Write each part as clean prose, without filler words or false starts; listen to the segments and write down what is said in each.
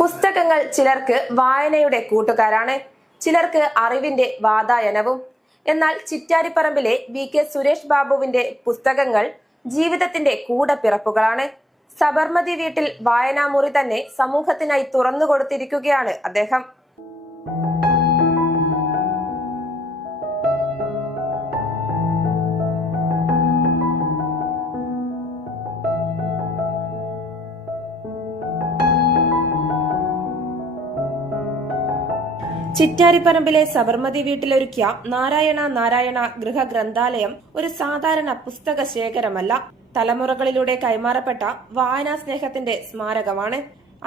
പുസ്തകങ്ങൾ ചിലർക്ക് വായനയുടെ കൂട്ടുകാരാണ്, ചിലർക്ക് അറിവിന്റെ വാതായനവും. എന്നാൽ ചിറ്റാരിപ്പറമ്പിലെ VK സുരേഷ് ബാബുവിന്റെ പുസ്തകങ്ങൾ ജീവിതത്തിന്റെ കൂടപ്പിറപ്പുകളാണ്. സബർമതി വീട്ടിൽ വായനാമുറി തന്നെ സമൂഹത്തിനായി തുറന്നുകൊടുത്തിരിക്കുകയാണ് അദ്ദേഹം. ചിറ്റാരിപ്പറമ്പിലെ സബർമതി വീട്ടിലൊരുക്കിയ നാരായണ നാരായണ ഗൃഹഗ്രന്ഥാലയം ഒരു സാധാരണ പുസ്തക ശേഖരമല്ല, തലമുറകളിലൂടെ കൈമാറപ്പെട്ട വായനാ സ്നേഹത്തിന്റെ സ്മാരകമാണ്.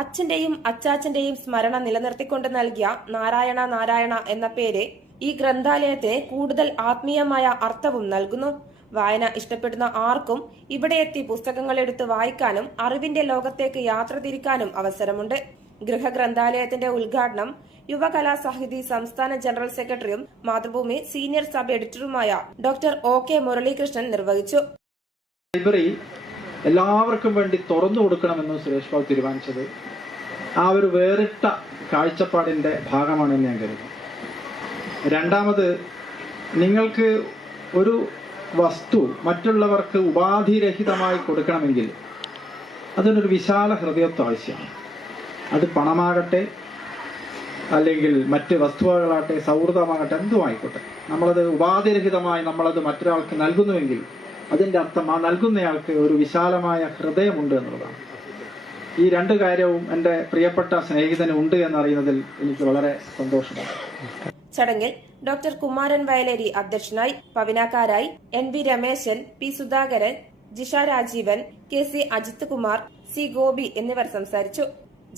അച്ഛന്റെയും അച്ചാച്ചന്റെയും സ്മരണ നിലനിർത്തിക്കൊണ്ട് നൽകിയ നാരായണ നാരായണ എന്ന പേര് ഈ ഗ്രന്ഥാലയത്തിന് കൂടുതൽ ആത്മീയമായ അർത്ഥവും നൽകുന്നു. വായന ഇഷ്ടപ്പെടുന്ന ആർക്കും ഇവിടെ എത്തി പുസ്തകങ്ങൾ എടുത്ത് വായിക്കാനും അറിവിന്റെ ലോകത്തേക്ക് യാത്ര തിരിക്കാനും അവസരമുണ്ട്. ഗൃഹഗ്രന്ഥാലയത്തിന്റെ ഉദ്ഘാടനം യുവകലാസാഹിതി സംസ്ഥാന ജനറൽ സെക്രട്ടറിയും മാതൃഭൂമി സീനിയർ സബ് എഡിറ്ററുമായ ഡോക്ടർ OK മുരളീകൃഷ്ണൻ നിർവഹിച്ചു. ലൈബ്രറി എല്ലാവർക്കും വേണ്ടി തുറന്നു കൊടുക്കണമെന്ന് സുരേഷ് ബാബു തീരുമാനിച്ചത് ആ ഒരു വേറിട്ട കാഴ്ചപ്പാടിന്റെ ഭാഗമാണെന്ന് ഞാൻ കരുതുന്നു. രണ്ടാമത്, നിങ്ങൾക്ക് ഒരു വസ്തു മറ്റുള്ളവർക്ക് ഉപാധിരഹിതമായി കൊടുക്കണമെങ്കിൽ അതിനൊരു വിശാല ഹൃദയത്വം ആവശ്യമാണ്. അത് പണമാകട്ടെ, അല്ലെങ്കിൽ മറ്റ് വസ്തുവകളാകട്ടെ, സൗഹൃദമാകട്ടെ, എന്തുമായിക്കോട്ടെ, നമ്മളത് ഉപാധിരഹിതമായി നമ്മളത് മറ്റൊരാൾക്ക് നൽകുന്നുവെങ്കിൽ അതിൻ്റെ അർത്ഥം ആ നൽകുന്നയാൾക്ക് ഒരു വിശാലമായ ഹൃദയമുണ്ട് എന്നുള്ളതാണ്. ഈ രണ്ട് കാര്യവും എൻ്റെ പ്രിയപ്പെട്ട സ്നേഹിതന് ഉണ്ട് എന്നറിയുന്നതിൽ എനിക്ക് വളരെ സന്തോഷമാണ്. ചടങ്ങിൽ ഡോക്ടർ കുമാരൻ വയലേരി അധ്യക്ഷനായി, പവിനാക്കാരായി NV Rameshan, P Sudhakaran, Jisha Rajeevan, KC Ajith Kumar, C Gopi എന്നിവർ സംസാരിച്ചു.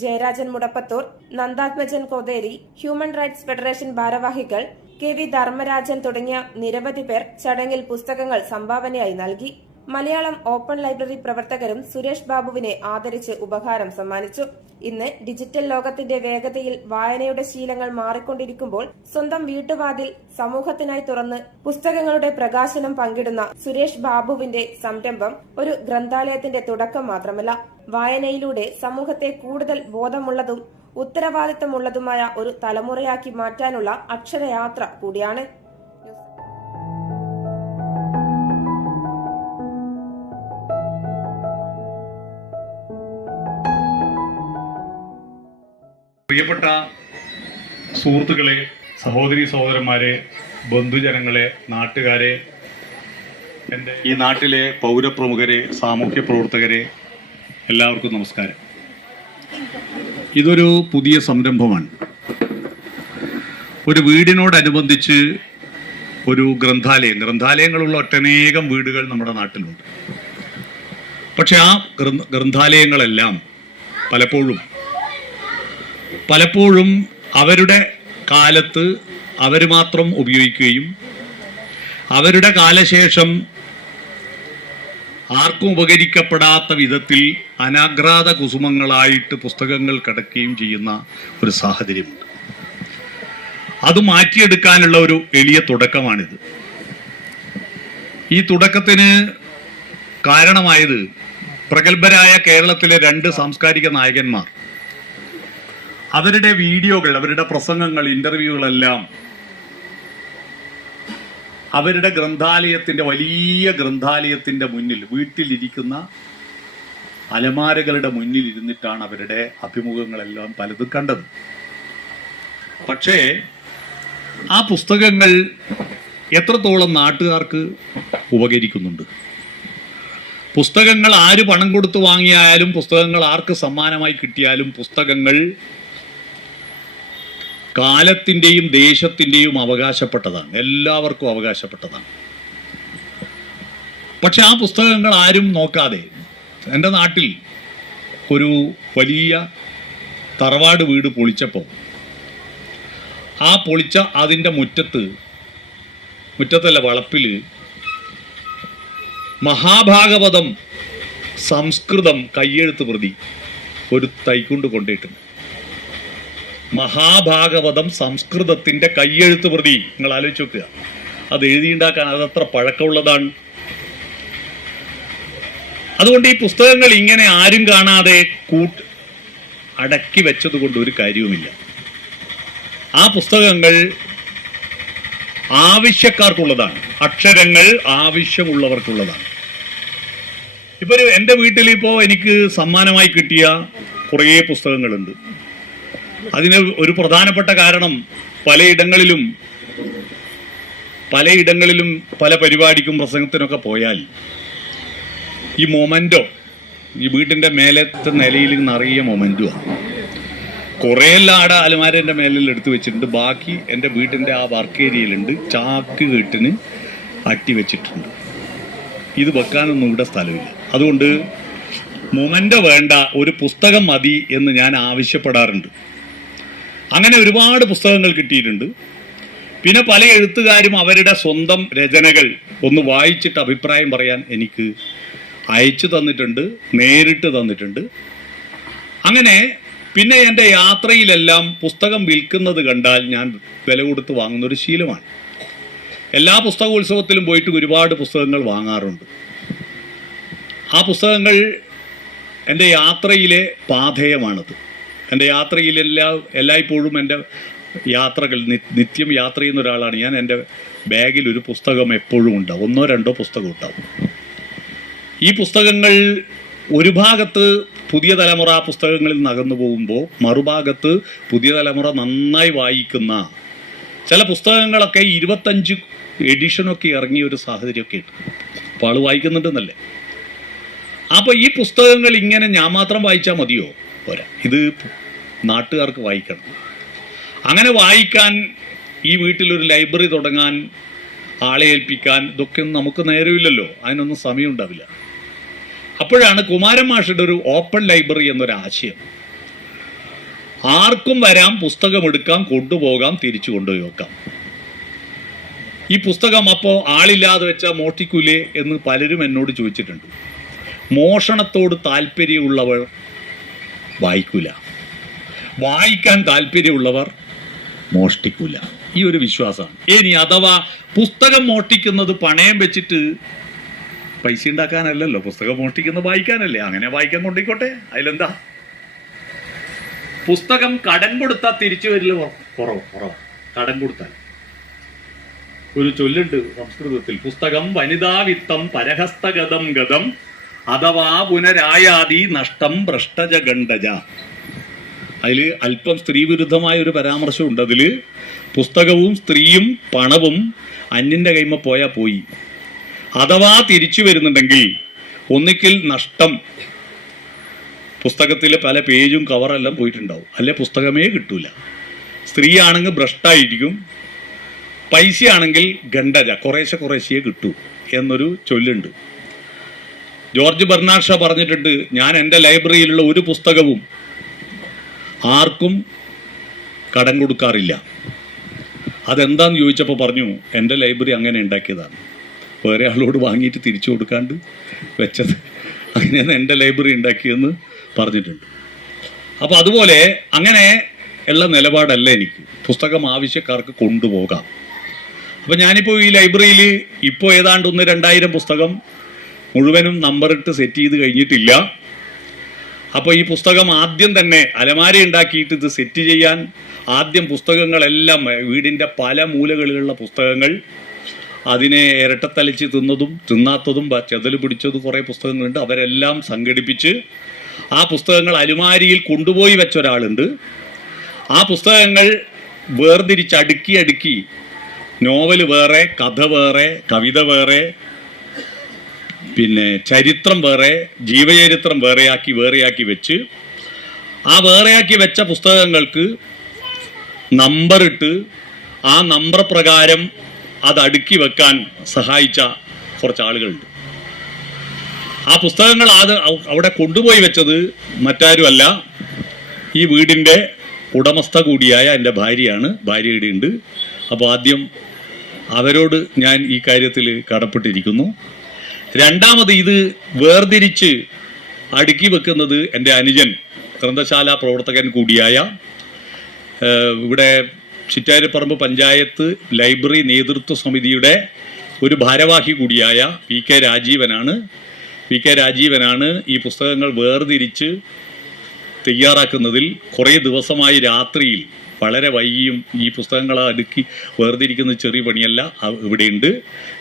Jayarajan Mudappathur, Nandathmajan Kotheri, human rights federation ഭാരവാഹികൾ, KV ധർമ്മരാജൻ തുടങ്ങിയ നിരവധി പേർ ചടങ്ങിൽ പുസ്തകങ്ങൾ സംഭാവനയായി നൽകി. മലയാളം ഓപ്പൺ ലൈബ്രറി പ്രവർത്തകരും സുരേഷ് ബാബുവിനെ ആദരിച്ച് ഉപഹാരം സമ്മാനിച്ചു. ഇന്ന് ഡിജിറ്റൽ ലോകത്തിന്റെ വേഗതയിൽ വായനയുടെ ശീലങ്ങൾ മാറിക്കൊണ്ടിരിക്കുമ്പോൾ സ്വന്തം വീട്ടുവാതിൽ സമൂഹത്തിനായി തുറന്ന് പുസ്തകങ്ങളുടെ പ്രകാശനം പങ്കിടുന്ന സുരേഷ് ബാബുവിന്റെ സംരംഭം ഒരു ഗ്രന്ഥാലയത്തിന്റെ തുടക്കം മാത്രമല്ല, വായനയിലൂടെ സമൂഹത്തെ കൂടുതൽ ബോധമുള്ളതും ഉത്തരവാദിത്തമുള്ളതുമായ ഒരു തലമുറയാക്കി മാറ്റാനുള്ള അക്ഷരയാത്ര കൂടിയാണ്. പ്രിയപ്പെട്ട സുഹൃത്തുക്കളെ, സഹോദരി സഹോദരന്മാരെ, ബന്ധുജനങ്ങളെ, നാട്ടുകാരെ, എൻ്റെ ഈ നാട്ടിലെ പൗരപ്രമുഖരെ, സാമൂഹ്യ പ്രവർത്തകരെ, എല്ലാവർക്കും നമസ്കാരം. ഇതൊരു പുതിയ സംരംഭമാണ്. ഒരു വീടിനോടനുബന്ധിച്ച് ഒരു ഗ്രന്ഥാലയങ്ങളുള്ള ഒട്ടനേകം വീടുകൾ നമ്മുടെ നാട്ടിലുണ്ട്. പക്ഷെ ആ ഗ്രന്ഥാലയങ്ങളെല്ലാം പലപ്പോഴും അവരുടെ കാലത്ത് അവർ മാത്രം ഉപയോഗിക്കുകയും അവരുടെ കാലശേഷം ആർക്കും ഉപകരിക്കപ്പെടാത്ത വിധത്തിൽ അനാഘ്രാത കുസുമങ്ങളായിട്ട് പുസ്തകങ്ങൾ കിടക്കുകയും ചെയ്യുന്ന ഒരു സാഹചര്യമുണ്ട്. അത് മാറ്റിയെടുക്കാനുള്ള ഒരു എളിയ തുടക്കമാണിത്. ഈ തുടക്കത്തിന് കാരണമായത് പ്രഗത്ഭരായ കേരളത്തിലെ 2 സാംസ്കാരിക നായകന്മാർ അവരുടെ വീഡിയോകൾ, അവരുടെ പ്രസംഗങ്ങൾ, ഇന്റർവ്യൂകളെല്ലാം അവരുടെ വലിയ ഗ്രന്ഥാലയത്തിന്റെ മുന്നിൽ, വീട്ടിലിരിക്കുന്ന അലമാരകളുടെ മുന്നിൽ ഇരുന്നിട്ടാണ് അവരുടെ അഭിമുഖങ്ങളെല്ലാം പലതും കണ്ടത്. പക്ഷേ ആ പുസ്തകങ്ങൾ എത്രത്തോളം നാട്ടുകാർക്ക് ഉപകരിക്കുന്നുണ്ട്? പുസ്തകങ്ങൾ ആര് പണം കൊടുത്തു വാങ്ങിയാലും, പുസ്തകങ്ങൾ ആർക്ക് സമ്മാനമായി കിട്ടിയാലും, പുസ്തകങ്ങൾ കാലത്തിൻ്റെയും ദേശത്തിൻ്റെയും അവകാശപ്പെട്ടതാണ്, എല്ലാവർക്കും അവകാശപ്പെട്ടതാണ്. പക്ഷെ ആ പുസ്തകങ്ങൾ ആരും നോക്കാതെ, എൻ്റെ നാട്ടിൽ ഒരു വലിയ തറവാട് വീട് പൊളിച്ചപ്പോൾ ആ പൊളിച്ച അതിൻ്റെ മുറ്റത്തല്ല വളപ്പിൽ മഹാഭാഗവതം സംസ്കൃതം കയ്യെഴുത്ത് പ്രതി ഒരു തൈക്കൊണ്ട് കൊണ്ടിട്ടുണ്ട്. മഹാഭാഗവതം സംസ്കൃതത്തിന്റെ കയ്യെഴുത്ത് പ്രതി, നിങ്ങൾ ആലോചിച്ച് നോക്കുക. അത് എഴുതിയുണ്ടാക്കാൻ അതത്ര പഴക്കമുള്ളതാണ്. അതുകൊണ്ട് ഈ പുസ്തകങ്ങൾ ഇങ്ങനെ ആരും കാണാതെ അടക്കി വെച്ചത് കൊണ്ട് ഒരു കാര്യവുമില്ല. ആ പുസ്തകങ്ങൾ ആവശ്യക്കാർക്കുള്ളതാണ്, അക്ഷരങ്ങൾ ആവശ്യമുള്ളവർക്കുള്ളതാണ്. ഇപ്പൊ എൻ്റെ വീട്ടിൽ ഇപ്പോൾ എനിക്ക് സമ്മാനമായി കിട്ടിയ കുറേ പുസ്തകങ്ങളുണ്ട്. അതിന് ഒരു പ്രധാനപ്പെട്ട കാരണം പലയിടങ്ങളിലും പല പരിപാടിക്കും പ്രസംഗത്തിനൊക്കെ പോയാൽ ഈ മൊമെന്റോ, ഈ വീട്ടിൻ്റെ മേലത്തെ നിലയിൽ നിറയെ മൊമെന്റുമാണ്. കുറേയെല്ലാം ആടെ അലമാരൻ്റെ മേലിൽ എടുത്തു വെച്ചിട്ടുണ്ട്. ബാക്കി എൻ്റെ വീട്ടിൻ്റെ ആ വർക്ക് ഏരിയയിലുണ്ട്, ചാക്ക് കെട്ടിന് അട്ടി വെച്ചിട്ടുണ്ട്. ഇത് വെക്കാനൊന്നും ഇവിടെ സ്ഥലമില്ല. അതുകൊണ്ട് മൊമെന്റോ വേണ്ട, ഒരു പുസ്തകം മതി എന്ന് ഞാൻ ആവശ്യപ്പെടാറുണ്ട്. അങ്ങനെ ഒരുപാട് പുസ്തകങ്ങൾ കിട്ടിയിട്ടുണ്ട്. പിന്നെ പല എഴുത്തുകാരും അവരുടെ സ്വന്തം രചനകൾ ഒന്ന് വായിച്ചിട്ട് അഭിപ്രായം പറയാൻ എനിക്ക് അയച്ചു തന്നിട്ടുണ്ട്, നേരിട്ട് തന്നിട്ടുണ്ട്. അങ്ങനെ പിന്നെ എൻ്റെ യാത്രയിലെല്ലാം പുസ്തകം വിൽക്കുന്നത് കണ്ടാൽ ഞാൻ വില കൊടുത്ത് വാങ്ങുന്നൊരു ശീലമാണ്. എല്ലാ പുസ്തകോത്സവത്തിലും പോയിട്ട് ഒരുപാട് പുസ്തകങ്ങൾ വാങ്ങാറുണ്ട്. ആ പുസ്തകങ്ങൾ എൻ്റെ യാത്രയിലെ പാഥേയമാണത്. എൻ്റെ യാത്രയിൽ എല്ലായ്പ്പോഴും എൻ്റെ യാത്രകൾ, നിത്യം യാത്ര ചെയ്യുന്ന ഒരാളാണ് ഞാൻ. എൻ്റെ ബാഗിൽ ഒരു പുസ്തകം എപ്പോഴും ഉണ്ടാവും, 1-2 പുസ്തകം ഉണ്ടാവും. ഈ പുസ്തകങ്ങൾ ഒരു ഭാഗത്ത് പുതിയ തലമുറ ആ പുസ്തകങ്ങളിൽ നകന്നു പോകുമ്പോൾ, മറുഭാഗത്ത് പുതിയ തലമുറ നന്നായി വായിക്കുന്ന ചില പുസ്തകങ്ങളൊക്കെ 25 എഡിഷനൊക്കെ ഇറങ്ങിയ ഒരു സാഹചര്യമൊക്കെ ഉണ്ട്. അപ്പോൾ ആൾ വായിക്കുന്നുണ്ടെന്നല്ലേ. അപ്പോൾ ഈ പുസ്തകങ്ങൾ ഇങ്ങനെ ഞാൻ മാത്രം വായിച്ചാൽ മതിയോ? പോരാ, ഇത് നാട്ടുകാർക്ക് വായിക്കണം. അങ്ങനെ വായിക്കാൻ ഈ വീട്ടിലൊരു ലൈബ്രറി തുടങ്ങാൻ, ആളെ ഏൽപ്പിക്കാൻ, ഇതൊക്കെ ഒന്നും നമുക്ക് നേരമില്ലല്ലോ, അതിനൊന്നും സമയം ഉണ്ടാവില്ല. അപ്പോഴാണ് കുമാരൻ മാഷയുടെ ഒരു ഓപ്പൺ ലൈബ്രറി എന്നൊരാശയം. ആർക്കും വരാം, പുസ്തകം എടുക്കാം, കൊണ്ടുപോകാം, തിരിച്ചു കൊണ്ടുപോയി വെക്കാം. ഈ പുസ്തകം അപ്പോൾ ആളില്ലാതെ വെച്ചാൽ മോഷ്ടിക്കൂലേ എന്ന് പലരും എന്നോട് ചോദിച്ചിട്ടുണ്ട്. മോഷണത്തോട് താല്പര്യമുള്ളവർ വായിക്കൂല, വായിക്കാൻ താല്പര്യമുള്ളവർ മോഷ്ടിക്കൂല. ഈ ഒരു വിശ്വാസമാണ്. ഇനി അഥവാ പുസ്തകം മോഷ്ടിക്കുന്നത് പണയം വെച്ചിട്ട് പൈസ ഉണ്ടാക്കാനല്ലല്ലോ, പുസ്തകം മോഷ്ടിക്കുന്നത് വായിക്കാനല്ലേ. അങ്ങനെ വായിക്കാൻ കൊണ്ടിക്കോട്ടെ, അതിലെന്താ. പുസ്തകം കടം കൊടുത്താൽ തിരിച്ചു വരില്ല, കുറവ് കടം കൊടുത്താൽ. ഒരു ചൊല്ലുണ്ട് സംസ്കൃതത്തിൽ, പുസ്തകം വനിതാ വിത്തം പരഹസ്തഗതം ഗതം അഥവാ പുനരായാതി നഷ്ടം ഭ്രഷ്ടജ ഗണ്ഡജ. അതിൽ അല്പം സ്ത്രീ വിരുദ്ധമായ ഒരു പരാമർശമുണ്ട്. അതിൽ പുസ്തകവും സ്ത്രീയും പണവും അന്യൻ്റെ കൈമ പോയാൽ പോയി, അഥവാ തിരിച്ചു വരുന്നുണ്ടെങ്കിൽ ഒന്നിക്കിൽ നഷ്ടം, പുസ്തകത്തിലെ പല പേജും കവറെല്ലാം പോയിട്ടുണ്ടാവും, അല്ലെ പുസ്തകമേ കിട്ടൂല. സ്ത്രീ ആണെങ്കിൽ ഭ്രഷ്ടായിരിക്കും, പൈസയാണെങ്കിൽ ഗണ്ഡജ, കുറേശ്ശെ കിട്ടൂ എന്നൊരു ചൊല്ലുണ്ട്. ജോർജ് ബെർണാഡ് ഷാ പറഞ്ഞിട്ടുണ്ട്, ഞാൻ എൻ്റെ ലൈബ്രറിയിലുള്ള ഒരു പുസ്തകവും ആർക്കും കടം കൊടുക്കാറില്ല. അതെന്താന്ന് ചോദിച്ചപ്പോൾ പറഞ്ഞു, എൻ്റെ ലൈബ്രറി അങ്ങനെ ഉണ്ടാക്കിയതാണ്, വേറെ ആളോട് വാങ്ങിയിട്ട് തിരിച്ചു കൊടുക്കാണ്ട് വെച്ചത്, അങ്ങനെയാണ് എൻ്റെ ലൈബ്രറി ഉണ്ടാക്കിയതെന്ന് പറഞ്ഞിട്ടുണ്ട്. അപ്പോൾ അതുപോലെ അങ്ങനെ ഉള്ള നിലപാടല്ല എനിക്ക്. പുസ്തകം ആവശ്യക്കാർക്ക് കൊണ്ടുപോകാം. അപ്പം ഞാനിപ്പോൾ ഈ ലൈബ്രറിയിൽ ഇപ്പോൾ ഏതാണ്ട് 1-2000 പുസ്തകം മുഴുവനും നമ്പറിട്ട് സെറ്റ് ചെയ്ത് കഴിഞ്ഞിട്ടില്ല. അപ്പോൾ ഈ പുസ്തകം ആദ്യം തന്നെ അലമാര ഉണ്ടാക്കിയിട്ട് ഇത് സെറ്റ് ചെയ്യാൻ ആദ്യം പുസ്തകങ്ങളെല്ലാം, വീടിൻ്റെ പല മൂലകളിലുള്ള പുസ്തകങ്ങൾ, അതിനെ ഇരട്ടത്തലിച്ച് തിന്നതും തിന്നാത്തതും ചെതല് പിടിച്ചതും കുറേ പുസ്തകങ്ങളുണ്ട്. അവരെല്ലാം സംഘടിപ്പിച്ച് ആ പുസ്തകങ്ങൾ അലുമാരിയിൽ കൊണ്ടുപോയി വെച്ച ഒരാളുണ്ട്. ആ പുസ്തകങ്ങൾ വേർതിരിച്ച് അടുക്കി നോവൽ വേറെ, കഥ വേറെ, കവിത വേറെ, പിന്നെ ചരിത്രം വേറെ, ജീവചരിത്രം വേറെയാക്കി വെച്ച് ആ വേറെയാക്കി വെച്ച പുസ്തകങ്ങൾക്ക് നമ്പറിട്ട് ആ നമ്പർ പ്രകാരം അത് അടുക്കി വെക്കാൻ സഹായിച്ച കുറച്ച് ആളുകളുണ്ട്. ആ പുസ്തകങ്ങൾ അവിടെ കൊണ്ടുപോയി വെച്ചത് മറ്റാരുമല്ല, ഈ വീടിൻ്റെ ഉടമസ്ഥ കൂടിയായ എൻ്റെ ഭാര്യയാണ്. ഭാര്യ ഇവിടെയുണ്ട്. അപ്പോൾ ആദ്യം അവരോട് ഞാൻ ഈ കാര്യത്തിൽ കടപ്പെട്ടിരിക്കുന്നു. രണ്ടാമത്, ഇത് വേർതിരിച്ച് അടുക്കി വെക്കുന്നത് എൻ്റെ അനുജൻ, ഗ്രന്ഥശാല പ്രവർത്തകൻ കൂടിയായ, ഇവിടെ ചിറ്റാരിപ്പറമ്പ് പഞ്ചായത്ത് ലൈബ്രറി നേതൃത്വ സമിതിയുടെ ഒരു ഭാരവാഹി കൂടിയായ പി കെ രാജീവനാണ് ഈ പുസ്തകങ്ങൾ വേർതിരിച്ച് തയ്യാറാക്കുന്നതിൽ കുറേ ദിവസമായി രാത്രിയിൽ വളരെ വൈകിയും ഈ പുസ്തകങ്ങളെ അടുക്കി വേർതിരിക്കുന്ന ചെറിയ പണിയല്ല ഇവിടെയുണ്ട്.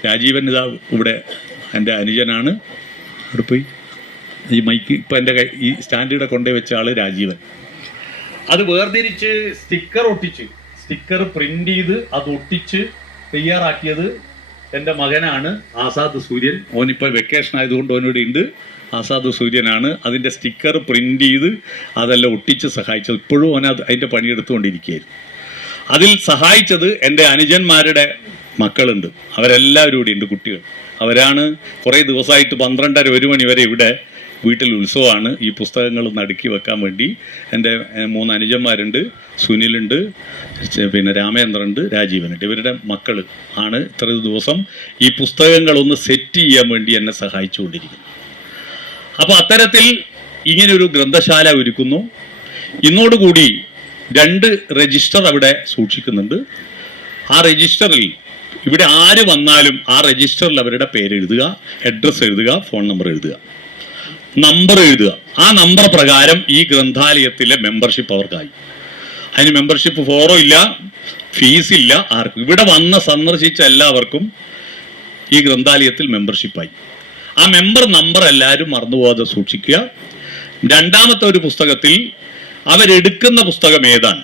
രാജീവൻ ഇതാ ഇവിടെ എൻ്റെ അനുജനാണ്. ഇവിടെ പോയി ഈ മൈക്ക് ഇപ്പം എൻ്റെ ഈ സ്റ്റാൻഡിയുടെ കൊണ്ടേ വെച്ച ആൾ രാജീവൻ. അത് വേർതിരിച്ച് സ്റ്റിക്കർ പ്രിന്റ് ചെയ്ത് അത് ഒട്ടിച്ച് തയ്യാറാക്കിയത് എൻ്റെ മകനാണ് ആസാദ് സൂര്യൻ. ഓനിപ്പോൾ വെക്കേഷൻ ആയതുകൊണ്ട് ഓനിവിടെ ഉണ്ട്. ആസാദ് സൂര്യനാണ് അതിൻ്റെ സ്റ്റിക്കർ പ്രിന്റ് ചെയ്ത് അതെല്ലാം ഒട്ടിച്ച് സഹായിച്ചത്. ഇപ്പോഴും ഓൻ അതിൻ്റെ പണിയെടുത്തുകൊണ്ടിരിക്കുകയായിരുന്നു. അതിൽ സഹായിച്ചത് എൻ്റെ അനുജന്മാരുടെ മക്കളുണ്ട്. അവരെല്ലാവരും ഇവിടെ ഉണ്ട്, കുട്ടികൾ. അവരാണ് കുറേ ദിവസമായിട്ട് 12:30-1 മണി വരെ ഇവിടെ വീട്ടിൽ ഉത്സവമാണ്. ഈ പുസ്തകങ്ങൾ നടുക്കി വെക്കാൻ വേണ്ടി എൻ്റെ 3 അനുജന്മാരുണ്ട്. സുനിലുണ്ട്, പിന്നെ രാമേന്ദ്രനുണ്ട്, രാജീവനുണ്ട്. ഇവരുടെ മക്കൾ ആണ് ഇത്ര ദിവസം ഈ പുസ്തകങ്ങളൊന്ന് സെറ്റ് ചെയ്യാൻ വേണ്ടി എന്നെ സഹായിച്ചുകൊണ്ടിരിക്കുന്നത്. അപ്പോൾ അത്തരത്തിൽ ഇങ്ങനെയൊരു ഗ്രന്ഥശാല ഒരുക്കുന്നു. ഇന്നോടുകൂടി 2 രജിസ്റ്റർ അവിടെ സൂക്ഷിക്കുന്നുണ്ട്. ആ രജിസ്റ്ററിൽ ഇവിടെ ആര് വന്നാലും ആ രജിസ്റ്ററിൽ അവരുടെ പേരെഴുതുക, അഡ്രസ്സ് എഴുതുക, ഫോൺ നമ്പർ എഴുതുക, നമ്പർ എഴുതുക. ആ നമ്പർ പ്രകാരം ഈ ഗ്രന്ഥാലയത്തിലെ മെമ്പർഷിപ്പ് അവർക്കായി. അതിന് മെമ്പർഷിപ്പ് ഫോറോ ഇല്ല, ഫീസില്ല ആർക്കും. ഇവിടെ വന്ന് സന്ദർശിച്ച എല്ലാവർക്കും ഈ ഗ്രന്ഥാലയത്തിൽ മെമ്പർഷിപ്പായി. ആ മെമ്പർ നമ്പർ എല്ലാവരും മറന്നുപോകാതെ സൂക്ഷിക്കുക. രണ്ടാമത്തെ ഒരു പുസ്തകത്തിൽ അവരെടുക്കുന്ന പുസ്തകം ഏതാണ്,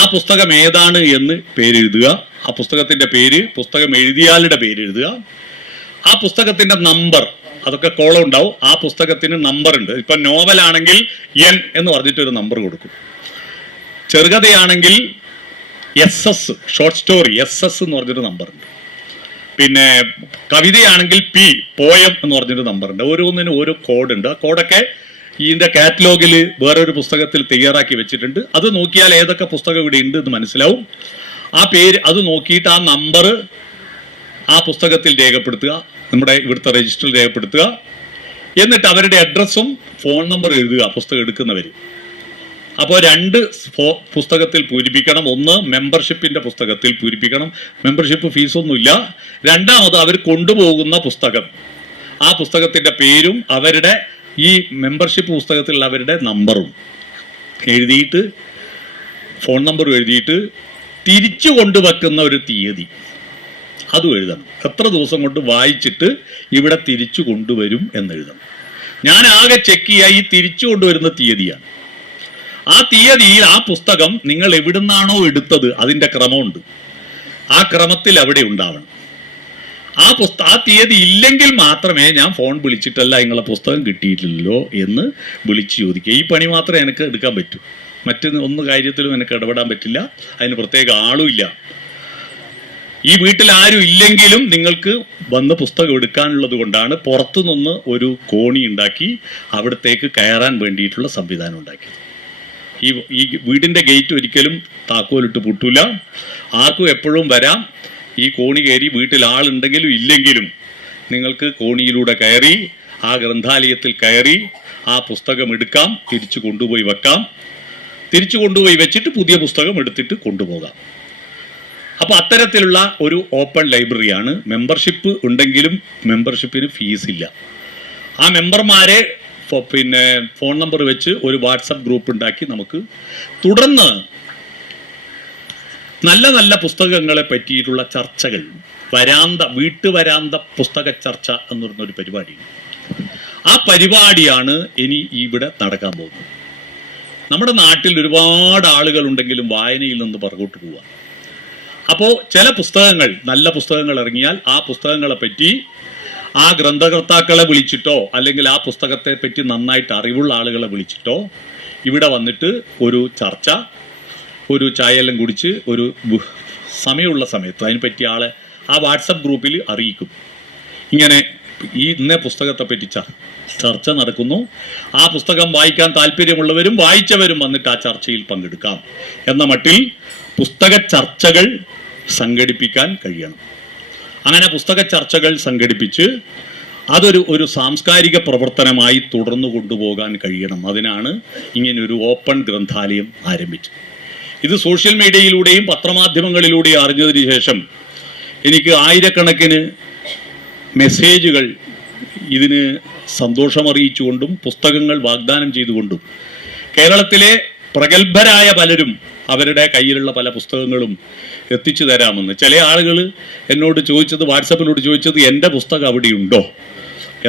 ആ പുസ്തകം ഏതാണ് എന്ന് പേരെഴുതുക. ആ പുസ്തകത്തിന്റെ പേര്, പുസ്തകം എഴുതിയാളുടെ പേര് എഴുതുക. ആ പുസ്തകത്തിന്റെ നമ്പർ, അതൊക്കെ കോളം ഉണ്ടാവും. ആ പുസ്തകത്തിന് നമ്പർ ഉണ്ട്. ഇപ്പൊ നോവലാണെങ്കിൽ എൻ എന്ന് പറഞ്ഞിട്ടൊരു നമ്പർ കൊടുക്കും. ചെറുകഥയാണെങ്കിൽ SS, ഷോർട്ട് സ്റ്റോറി SS എന്ന് പറഞ്ഞൊരു നമ്പർ ഉണ്ട്. പിന്നെ കവിതയാണെങ്കിൽ P, പോയം എന്ന് പറഞ്ഞൊരു നമ്പർ ഉണ്ട്. ഓരോന്നിനും ഓരോ കോഡ് ഉണ്ട്. ആ കോഡൊക്കെ ഇതിന്റെ കാറ്റലോഗിൽ വേറൊരു പുസ്തകത്തിൽ തയ്യാറാക്കി വെച്ചിട്ടുണ്ട്. അത് നോക്കിയാൽ ഏതൊക്കെ പുസ്തകം ഇവിടെ ഉണ്ട് എന്ന് മനസ്സിലാവും. ആ പേര് അത് നോക്കിയിട്ട് ആ നമ്പർ ആ പുസ്തകത്തിൽ രേഖപ്പെടുത്തുക, നമ്മുടെ ഇവിടുത്തെ രജിസ്റ്ററിൽ രേഖപ്പെടുത്തുക. എന്നിട്ട് അവരുടെ അഡ്രസ്സും ഫോൺ നമ്പർ എഴുതുക പുസ്തകം എടുക്കുന്നവർ. അപ്പോൾ 2 പുസ്തകത്തിൽ പൂരിപ്പിക്കണം. ഒന്ന് മെമ്പർഷിപ്പിന്റെ പുസ്തകത്തിൽ പൂരിപ്പിക്കണം. മെമ്പർഷിപ്പ് ഫീസൊന്നുമില്ല. രണ്ടാമത് അവർ കൊണ്ടുപോകുന്ന പുസ്തകം, ആ പുസ്തകത്തിന്റെ പേരും അവരുടെ ഈ മെമ്പർഷിപ്പ് പുസ്തകത്തിലുള്ള അവരുടെ നമ്പറും എഴുതിയിട്ട്, ഫോൺ നമ്പറും എഴുതിയിട്ട് തിരിച്ചു കൊണ്ടുവെക്കുന്ന ഒരു തീയതി അതും എഴുതണം. എത്ര ദിവസം കൊണ്ട് വായിച്ചിട്ട് ഇവിടെ തിരിച്ചു കൊണ്ടുവരും എന്നെഴുതണം. ഞാൻ ആകെ ചെക്ക് ചെയ്യുക ഈ തിരിച്ചു കൊണ്ടുവരുന്ന തീയതിയാണ്. ആ തീയതിയിൽ ആ പുസ്തകം നിങ്ങൾ എവിടുന്നാണോ എടുത്തത് അതിൻ്റെ ക്രമമുണ്ട്. ആ ക്രമത്തിൽ അവിടെ ഉണ്ടാവണം. ആ തീയതി ഇല്ലെങ്കിൽ മാത്രമേ ഞാൻ ഫോൺ വിളിച്ചിട്ടല്ല നിങ്ങളെ പുസ്തകം കിട്ടിയിട്ടില്ലല്ലോ എന്ന് വിളിച്ച് ചോദിക്കുക. ഈ പണി മാത്രമേ എനിക്ക് എടുക്കാൻ പറ്റൂ. മറ്റൊന്ന് കാര്യത്തിലും എനിക്ക് ഇടപെടാൻ പറ്റില്ല. അതിന് പ്രത്യേക ആളുമില്ല. ഈ വീട്ടിൽ ആരും ഇല്ലെങ്കിലും നിങ്ങൾക്ക് വന്ന് പുസ്തകം എടുക്കാനുള്ളത് കൊണ്ടാണ് പുറത്തുനിന്ന് ഒരു കോണി ഉണ്ടാക്കി അവിടത്തേക്ക് കയറാൻ വേണ്ടിയിട്ടുള്ള സംവിധാനം ഉണ്ടാക്കി. ഈ വീടിൻ്റെ ഗേറ്റ് ഒരിക്കലും താക്കോലിട്ട് പൂട്ടൂല. ആർക്കും എപ്പോഴും വരാം. ഈ കോണി കയറി വീട്ടിൽ ആളുണ്ടെങ്കിലും ഇല്ലെങ്കിലും നിങ്ങൾക്ക് കോണിയിലൂടെ കയറി ആ ഗ്രന്ഥാലയത്തിൽ കയറി ആ പുസ്തകം എടുക്കാം, തിരിച്ചു കൊണ്ടുപോയി വെക്കാം. തിരിച്ചു കൊണ്ടുപോയി വെച്ചിട്ട് പുതിയ പുസ്തകം എടുത്തിട്ട് കൊണ്ടുപോകാം. അപ്പോൾ അത്തരത്തിലുള്ള ഒരു ഓപ്പൺ ലൈബ്രറിയാണ്. മെമ്പർഷിപ്പ് ഉണ്ടെങ്കിലും മെമ്പർഷിപ്പിന് ഫീസില്ല. ആ മെമ്പർമാരെ പിന്നെ ഫോൺ നമ്പർ വെച്ച് ഒരു വാട്സപ്പ് ഗ്രൂപ്പ് ഉണ്ടാക്കി നമുക്ക് തുടർന്ന് നല്ല നല്ല പുസ്തകങ്ങളെ പറ്റിയിട്ടുള്ള ചർച്ചകൾ, വീട്ടുവരാന്ത പുസ്തക ചർച്ച എന്ന് പറഞ്ഞൊരു പരിപാടിയാണ്. ആ പരിപാടിയാണ് ഇനി ഇവിടെ നടക്കാൻ പോകുന്നത്. നമ്മുടെ നാട്ടിൽ ഒരുപാട് ആളുകളുണ്ടെങ്കിലും വായനയിൽ നിന്ന് പുറകോട്ട് പോവുക. അപ്പോൾ ചില പുസ്തകങ്ങൾ, നല്ല പുസ്തകങ്ങൾ ഇറങ്ങിയാൽ ആ പുസ്തകങ്ങളെ പറ്റി ആ ഗ്രന്ഥകർത്താക്കളെ വിളിച്ചിട്ടോ അല്ലെങ്കിൽ ആ പുസ്തകത്തെ പറ്റി നന്നായിട്ട് അറിവുള്ള ആളുകളെ വിളിച്ചിട്ടോ ഇവിടെ വന്നിട്ട് ഒരു ചർച്ച, ഒരു ചായയെല്ലാം കുടിച്ച് ഒരു സമയമുള്ള സമയത്ത് അതിനെ പറ്റി ആളെ ആ വാട്സപ്പ് ഗ്രൂപ്പിൽ അറിയിക്കും. ഇങ്ങനെ ഇന്ന പുസ്തകത്തെ പറ്റി ചർച്ച നടക്കുന്നു. ആ പുസ്തകം വായിക്കാൻ താല്പര്യമുള്ളവരും വായിച്ചവരും വന്നിട്ട് ആ ചർച്ചയിൽ പങ്കെടുക്കാം എന്ന മട്ടിൽ പുസ്തക ചർച്ചകൾ സംഘടിപ്പിക്കാൻ കഴിയണം. അങ്ങനെ പുസ്തക ചർച്ചകൾ സംഘടിപ്പിച്ച് അതൊരു സാംസ്കാരിക പ്രവർത്തനമായി തുടർന്നു കൊണ്ടുപോകാൻ കഴിയണം. അതിനാണ് ഇങ്ങനൊരു ഓപ്പൺ ഗ്രന്ഥാലയം ആരംഭിച്ചത്. ഇത് സോഷ്യൽ മീഡിയയിലൂടെയും പത്രമാധ്യമങ്ങളിലൂടെയും അറിഞ്ഞതിന് ശേഷം എനിക്ക് ആയിരക്കണക്കിന് മെസ്സേജുകൾ ഇതിന് സന്തോഷമറിയിച്ചുകൊണ്ടും പുസ്തകങ്ങൾ വാഗ്ദാനം ചെയ്തുകൊണ്ടും കേരളത്തിലെ പ്രഗത്ഭരായ പലരും അവരുടെ കയ്യിലുള്ള പല പുസ്തകങ്ങളും എത്തിച്ചു തരാമെന്ന്. ചില ആളുകൾ എന്നോട് ചോദിച്ചത്, വാട്സപ്പിനോട് ചോദിച്ചത്, എൻ്റെ പുസ്തകം അവിടെയുണ്ടോ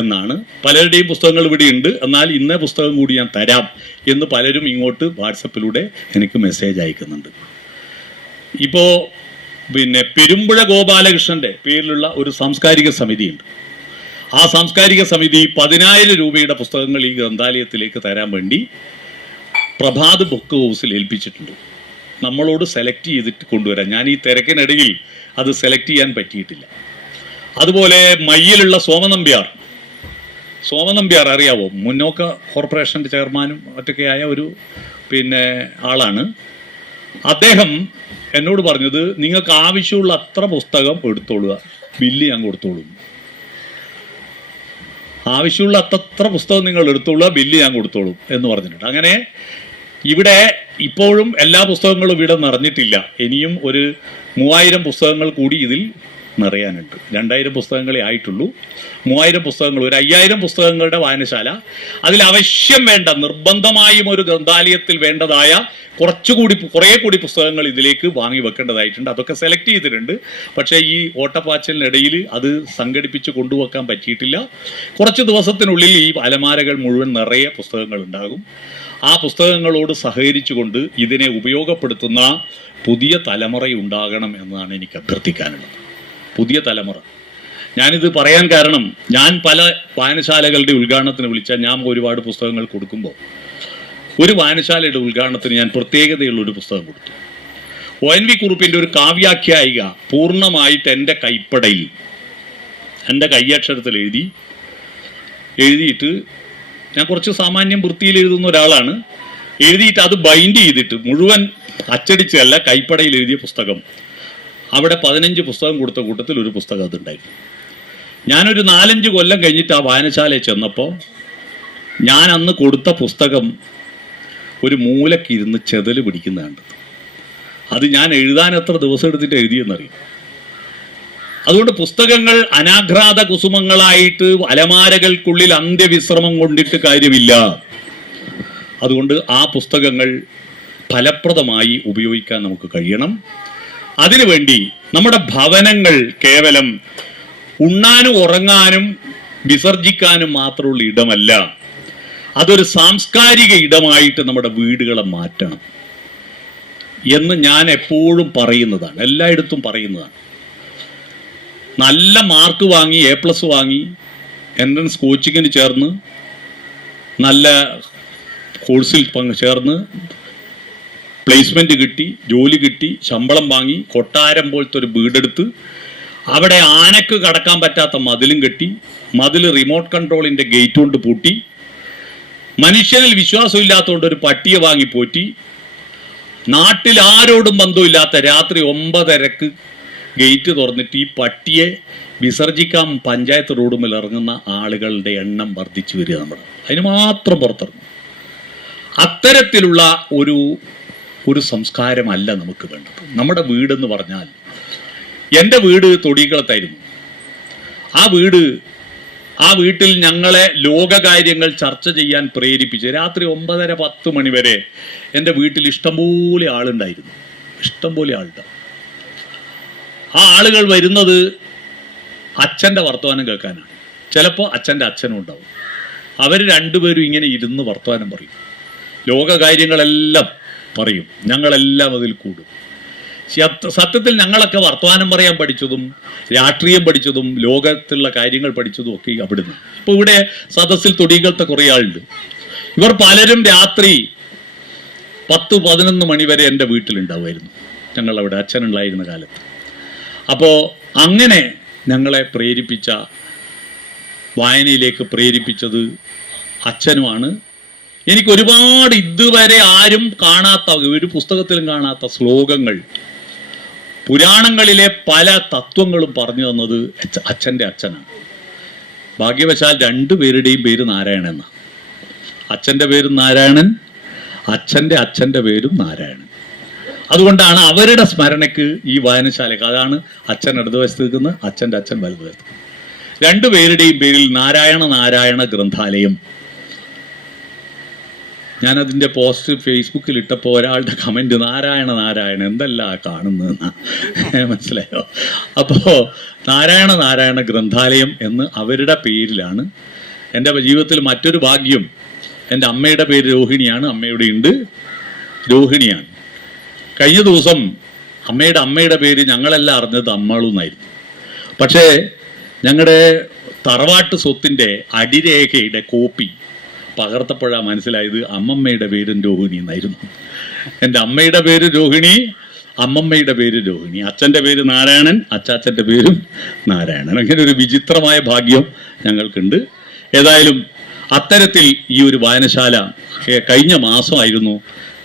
എന്നാണ്. പലരുടെയും പുസ്തകങ്ങൾ ഇവിടെയുണ്ട്, എന്നാൽ ഇന്ന പുസ്തകം കൂടി ഞാൻ തരാം എന്ന് പലരും ഇങ്ങോട്ട് വാട്സപ്പിലൂടെ എനിക്ക് മെസ്സേജ് അയക്കുന്നുണ്ട്. ഇപ്പോൾ പെരുമ്പുഴ ഗോപാലകൃഷ്ണന്റെ പേരിലുള്ള ഒരു സാംസ്കാരിക സമിതിയുണ്ട്. ആ സാംസ്കാരിക സമിതി 10,000 രൂപയുടെ പുസ്തകങ്ങൾ ഈ ഗ്രന്ഥാലയത്തിലേക്ക് തരാൻ വേണ്ടി പ്രഭാത് ബുക്ക് ഹൗസിൽ ഏൽപ്പിച്ചിട്ടുണ്ട്. നമ്മളോട് സെലക്ട് ചെയ്തിട്ട് കൊണ്ടുവരാം. ഞാൻ ഈ തിരക്കിനിടയിൽ അത് സെലക്ട് ചെയ്യാൻ പറ്റിയിട്ടില്ല. അതുപോലെ മയ്യിലുള്ള സോമനമ്പ്യാർ അറിയാവോ? മുന്നോക്ക കോർപ്പറേഷൻ്റെ ചെയർമാനും ഒറ്റയ്ക്കായ ഒരു ആളാണ്. അദ്ദേഹം എന്നോട് പറഞ്ഞത്, നിങ്ങൾക്ക് ആവശ്യമുള്ള അത്ര പുസ്തകം എടുത്തോളുക, ബില്ല് ഞാൻ കൊടുത്തോളും. ആവശ്യമുള്ള അത്ര പുസ്തകം നിങ്ങൾ എടുത്തോളുക, ബില്ല് ഞാൻ കൊടുത്തോളും എന്ന് പറഞ്ഞിട്ടുണ്ട്. അങ്ങനെ ഇവിടെ ഇപ്പോഴും എല്ലാ പുസ്തകങ്ങളും ഇവിടെ നിറഞ്ഞിട്ടില്ല. ഇനിയും ഒരു 3000 പുസ്തകങ്ങൾ കൂടി ഇതിൽ നിറയാനുണ്ട്. 2000 പുസ്തകങ്ങളെ ആയിട്ടുള്ളൂ. 3000 പുസ്തകങ്ങൾ, ഒരു 5000 പുസ്തകങ്ങളുടെ വായനശാല. അതിൽ അവശ്യം വേണ്ട, നിർബന്ധമായും ഒരു ഗ്രന്ഥാലയത്തിൽ വേണ്ടതായ കുറേ കൂടി പുസ്തകങ്ങൾ ഇതിലേക്ക് വാങ്ങി വെക്കേണ്ടതായിട്ടുണ്ട്. അതൊക്കെ സെലക്ട് ചെയ്തിട്ടുണ്ട്. പക്ഷേ ഈ ഓട്ടപ്പാച്ചലിനിടയിൽ അത് സംഘടിപ്പിച്ച് കൊണ്ടുവെക്കാൻ പറ്റിയിട്ടില്ല. കുറച്ച് ദിവസത്തിനുള്ളിൽ ഈ അലമാരകൾ മുഴുവൻ നിറയെ പുസ്തകങ്ങൾ ഉണ്ടാകും. ആ പുസ്തകങ്ങളോട് സഹകരിച്ചുകൊണ്ട് ഇതിനെ ഉപയോഗപ്പെടുത്തുന്ന പുതിയ തലമുറയുണ്ടാകണം എന്നാണ് എനിക്ക് അഭ്യർത്ഥിക്കാനുള്ളത്. പുതിയ തലമുറ. ഞാനിത് പറയാൻ കാരണം, ഞാൻ പല വായനശാലകളുടെ ഉദ്ഘാടനത്തിന് വിളിച്ചാൽ ഞാൻ ഒരുപാട് പുസ്തകങ്ങൾ കൊടുക്കുമ്പോൾ ഒരു വായനശാലയുടെ ഉദ്ഘാടനത്തിന് ഞാൻ പ്രത്യേകതയുള്ളൊരു പുസ്തകം കൊടുത്തു. ONV കുറുപ്പിൻ്റെ ഒരു കാവ്യാഖ്യായിക പൂർണ്ണമായിട്ട് എൻ്റെ കൈപ്പടയിൽ, എൻ്റെ കയ്യക്ഷരത്തിൽ എഴുതിയിട്ട്, ഞാൻ കുറച്ച് സാമാന്യം വൃത്തിയിൽ എഴുതുന്ന ഒരാളാണ്, എഴുതിയിട്ട് അത് ബൈൻഡ് ചെയ്തിട്ട് മുഴുവൻ അച്ചടിച്ചല്ല, കൈപ്പടയിൽ എഴുതിയ പുസ്തകം. അവിടെ 15 പുസ്തകം കൊടുത്ത കൂട്ടത്തിൽ ഒരു പുസ്തകം അതുണ്ടായിരുന്നു. ഞാനൊരു 4-5 കൊല്ലം കഴിഞ്ഞിട്ട് ആ വായനശാലയിൽ ചെന്നപ്പോൾ ഞാൻ അന്ന് കൊടുത്ത പുസ്തകം ഒരു മൂലക്കിരുന്ന് ചെതല് പിടിക്കുന്ന കണ്ടത്. അത് ഞാൻ എഴുതാൻ എത്ര ദിവസം എടുത്തിട്ട് എഴുതിയെന്നറിയും. അതുകൊണ്ട് പുസ്തകങ്ങൾ അനാഘ്രാത കുസുമങ്ങളായിട്ട് അലമാരകൾക്കുള്ളിൽ അന്ത്യവിശ്രമം കൊണ്ടിട്ട് കാര്യമില്ല. അതുകൊണ്ട് ആ പുസ്തകങ്ങൾ ഫലപ്രദമായി ഉപയോഗിക്കാൻ നമുക്ക് കഴിയണം. അതിനുവേണ്ടി നമ്മുടെ ഭവനങ്ങൾ കേവലം ഉണ്ണാനും ഉറങ്ങാനും വിസർജിക്കാനും മാത്രമുള്ള ഇടമല്ല, അതൊരു സാംസ്കാരിക ഇടമായിട്ട് നമ്മുടെ വീടുകളെ മാറ്റണം എന്ന് ഞാൻ എപ്പോഴും പറയുന്നതാണ്, എല്ലായിടത്തും പറയുന്നതാണ്. നല്ല മാർക്ക് വാങ്ങി, A+ വാങ്ങി, എൻട്രൻസ് കോച്ചിങ്ങിന് ചേർന്ന്, നല്ല കോഴ്സിൽ ചേർന്ന്, പ്ലേസ്മെന്റ് കിട്ടി, ജോലി കിട്ടി, ശമ്പളം വാങ്ങി, കൊട്ടാരം പോലത്തെ ഒരു വീടെടുത്ത് അവിടെ ആനക്ക് കടക്കാൻ പറ്റാത്ത മതിലും കെട്ടി, മതിൽ റിമോട്ട് കൺട്രോളിന്റെ ഗേറ്റ് കൊണ്ട് പൂട്ടി, മനുഷ്യനിൽ വിശ്വാസമില്ലാത്തതുകൊണ്ട് ഒരു പട്ടിയെ വാങ്ങി പോറ്റി, നാട്ടിൽ ആരോടും ബന്ധമില്ലാത്ത രാത്രി 9:30 ഗേറ്റ് തുറന്നിട്ട് ഈ പട്ടിയെ വിസർജിക്കാൻ പഞ്ചായത്ത് റോഡുമിൽ ഇറങ്ങുന്ന ആളുകളുടെ എണ്ണം വർദ്ധിച്ചു വരിക. നമ്മൾ അതിന് മാത്രം പുറത്തിറങ്ങും. അത്തരത്തിലുള്ള ഒരു സംസ്കാരമല്ല നമുക്ക് വേണ്ടത്. നമ്മുടെ വീടെന്ന് പറഞ്ഞാൽ, എൻ്റെ വീട് തൊടികളത്തായിരുന്നു. ആ വീട്ടിൽ ഞങ്ങളെ ലോകകാര്യങ്ങൾ ചർച്ച ചെയ്യാൻ പ്രേരിപ്പിച്ച് രാത്രി 9:30-10 മണി വരെ എൻ്റെ വീട്ടിൽ ഇഷ്ടംപോലെ ആളുണ്ടായിരുന്നു. ഇഷ്ടംപോലെ ആളുണ്ടാവും. ആ ആളുകൾ വരുന്നത് അച്ഛൻ്റെ വർത്തമാനം കേൾക്കാനാണ്. ചിലപ്പോൾ അച്ഛൻ്റെ അച്ഛനും ഉണ്ടാവും. അവർ രണ്ടുപേരും ഇങ്ങനെ ഇരുന്ന് വർത്തമാനം പറയും. ലോകകാര്യങ്ങളെല്ലാം പറയും. ഞങ്ങളെല്ലാം അതിൽ കൂടും. സത്യത്തിൽ ഞങ്ങളൊക്കെ വർത്തമാനം പറയാൻ പഠിച്ചതും രാഷ്ട്രീയം പഠിച്ചതും ലോകത്തുള്ള കാര്യങ്ങൾ പഠിച്ചതും ഒക്കെ അവിടുന്ന്. ഇപ്പോൾ ഇവിടെ സദസ്സിൽ തൊടികളത്തെ കുറേ ആളുണ്ട്. ഇവർ പലരും രാത്രി 10-11 മണി വരെ എൻ്റെ വീട്ടിലുണ്ടാവുമായിരുന്നു, ഞങ്ങളവിടെ അച്ഛനുണ്ടായിരുന്ന കാലത്ത്. അപ്പോൾ അങ്ങനെ ഞങ്ങളെ വായനയിലേക്ക് പ്രേരിപ്പിച്ചത് അച്ഛനുമാണ്. എനിക്ക് ഒരുപാട് ഇതുവരെ ആരും കാണാത്ത, ഒരു പുസ്തകത്തിലും കാണാത്ത ശ്ലോകങ്ങൾ, പുരാണങ്ങളിലെ പല തത്വങ്ങളും പറഞ്ഞു തന്നത് അച്ഛൻ്റെ അച്ഛനാണ്. ഭാഗ്യവശാൽ 2 പേരുടെയും പേര് നാരായണൻ എന്നാണ്. അച്ഛൻ്റെ പേരും നാരായണൻ, അച്ഛൻ്റെ പേരും നാരായണൻ. അതുകൊണ്ടാണ് അവരുടെ സ്മരണയ്ക്ക് ഈ വായനശാലയ്ക്ക്, അതാണ് അച്ഛൻ ഇടതുവശത്ത് നിൽക്കുന്ന, അച്ഛൻ്റെ അച്ഛൻ വലതുവശത്ത്. 2 പേരുടെയും പേരിൽ നാരായണ ഗ്രന്ഥാലയം ഞാനതിൻ്റെ പോസ്റ്റ് ഫേസ്ബുക്കിൽ ഇട്ടപ്പോൾ ഒരാളുടെ കമൻറ്റ് നാരായണ നാരായണ എന്തല്ല കാണുന്നതെന്നാണ്. മനസ്സിലായോ? അപ്പോൾ നാരായണ ഗ്രന്ഥാലയം എന്ന് അവരുടെ പേരിലാണ്. എൻ്റെ ജീവിതത്തിൽ മറ്റൊരു ഭാഗ്യം, എൻ്റെ അമ്മയുടെ പേര് രോഹിണിയാണ്, അമ്മയുടെ ഉണ്ട് രോഹിണിയാണ്. കഴിഞ്ഞ ദിവസം അമ്മയുടെ പേര് ഞങ്ങളെല്ലാം അറിഞ്ഞത് അമ്മാളൂന്നായിരുന്നു. പക്ഷേ ഞങ്ങളുടെ തറവാട്ട് സ്വത്തിൻ്റെ അടിരേഖയുടെ കോപ്പി പകർത്തപ്പോഴാണ് മനസ്സിലായത് അമ്മമ്മയുടെ പേരും രോഹിണി എന്നായിരുന്നു. എൻ്റെ അമ്മയുടെ പേര് രോഹിണി, അമ്മമ്മയുടെ പേര് രോഹിണി, അച്ഛൻ്റെ പേര് നാരായണൻ, അച്ചാച്ചൻ്റെ പേരും നാരായണൻ. അങ്ങനെ ഒരു വിചിത്രമായ ഭാഗ്യം ഞങ്ങൾക്കുണ്ട്. ഏതായാലും അത്തരത്തിൽ ഈ ഒരു വായനശാല കഴിഞ്ഞ മാസമായിരുന്നു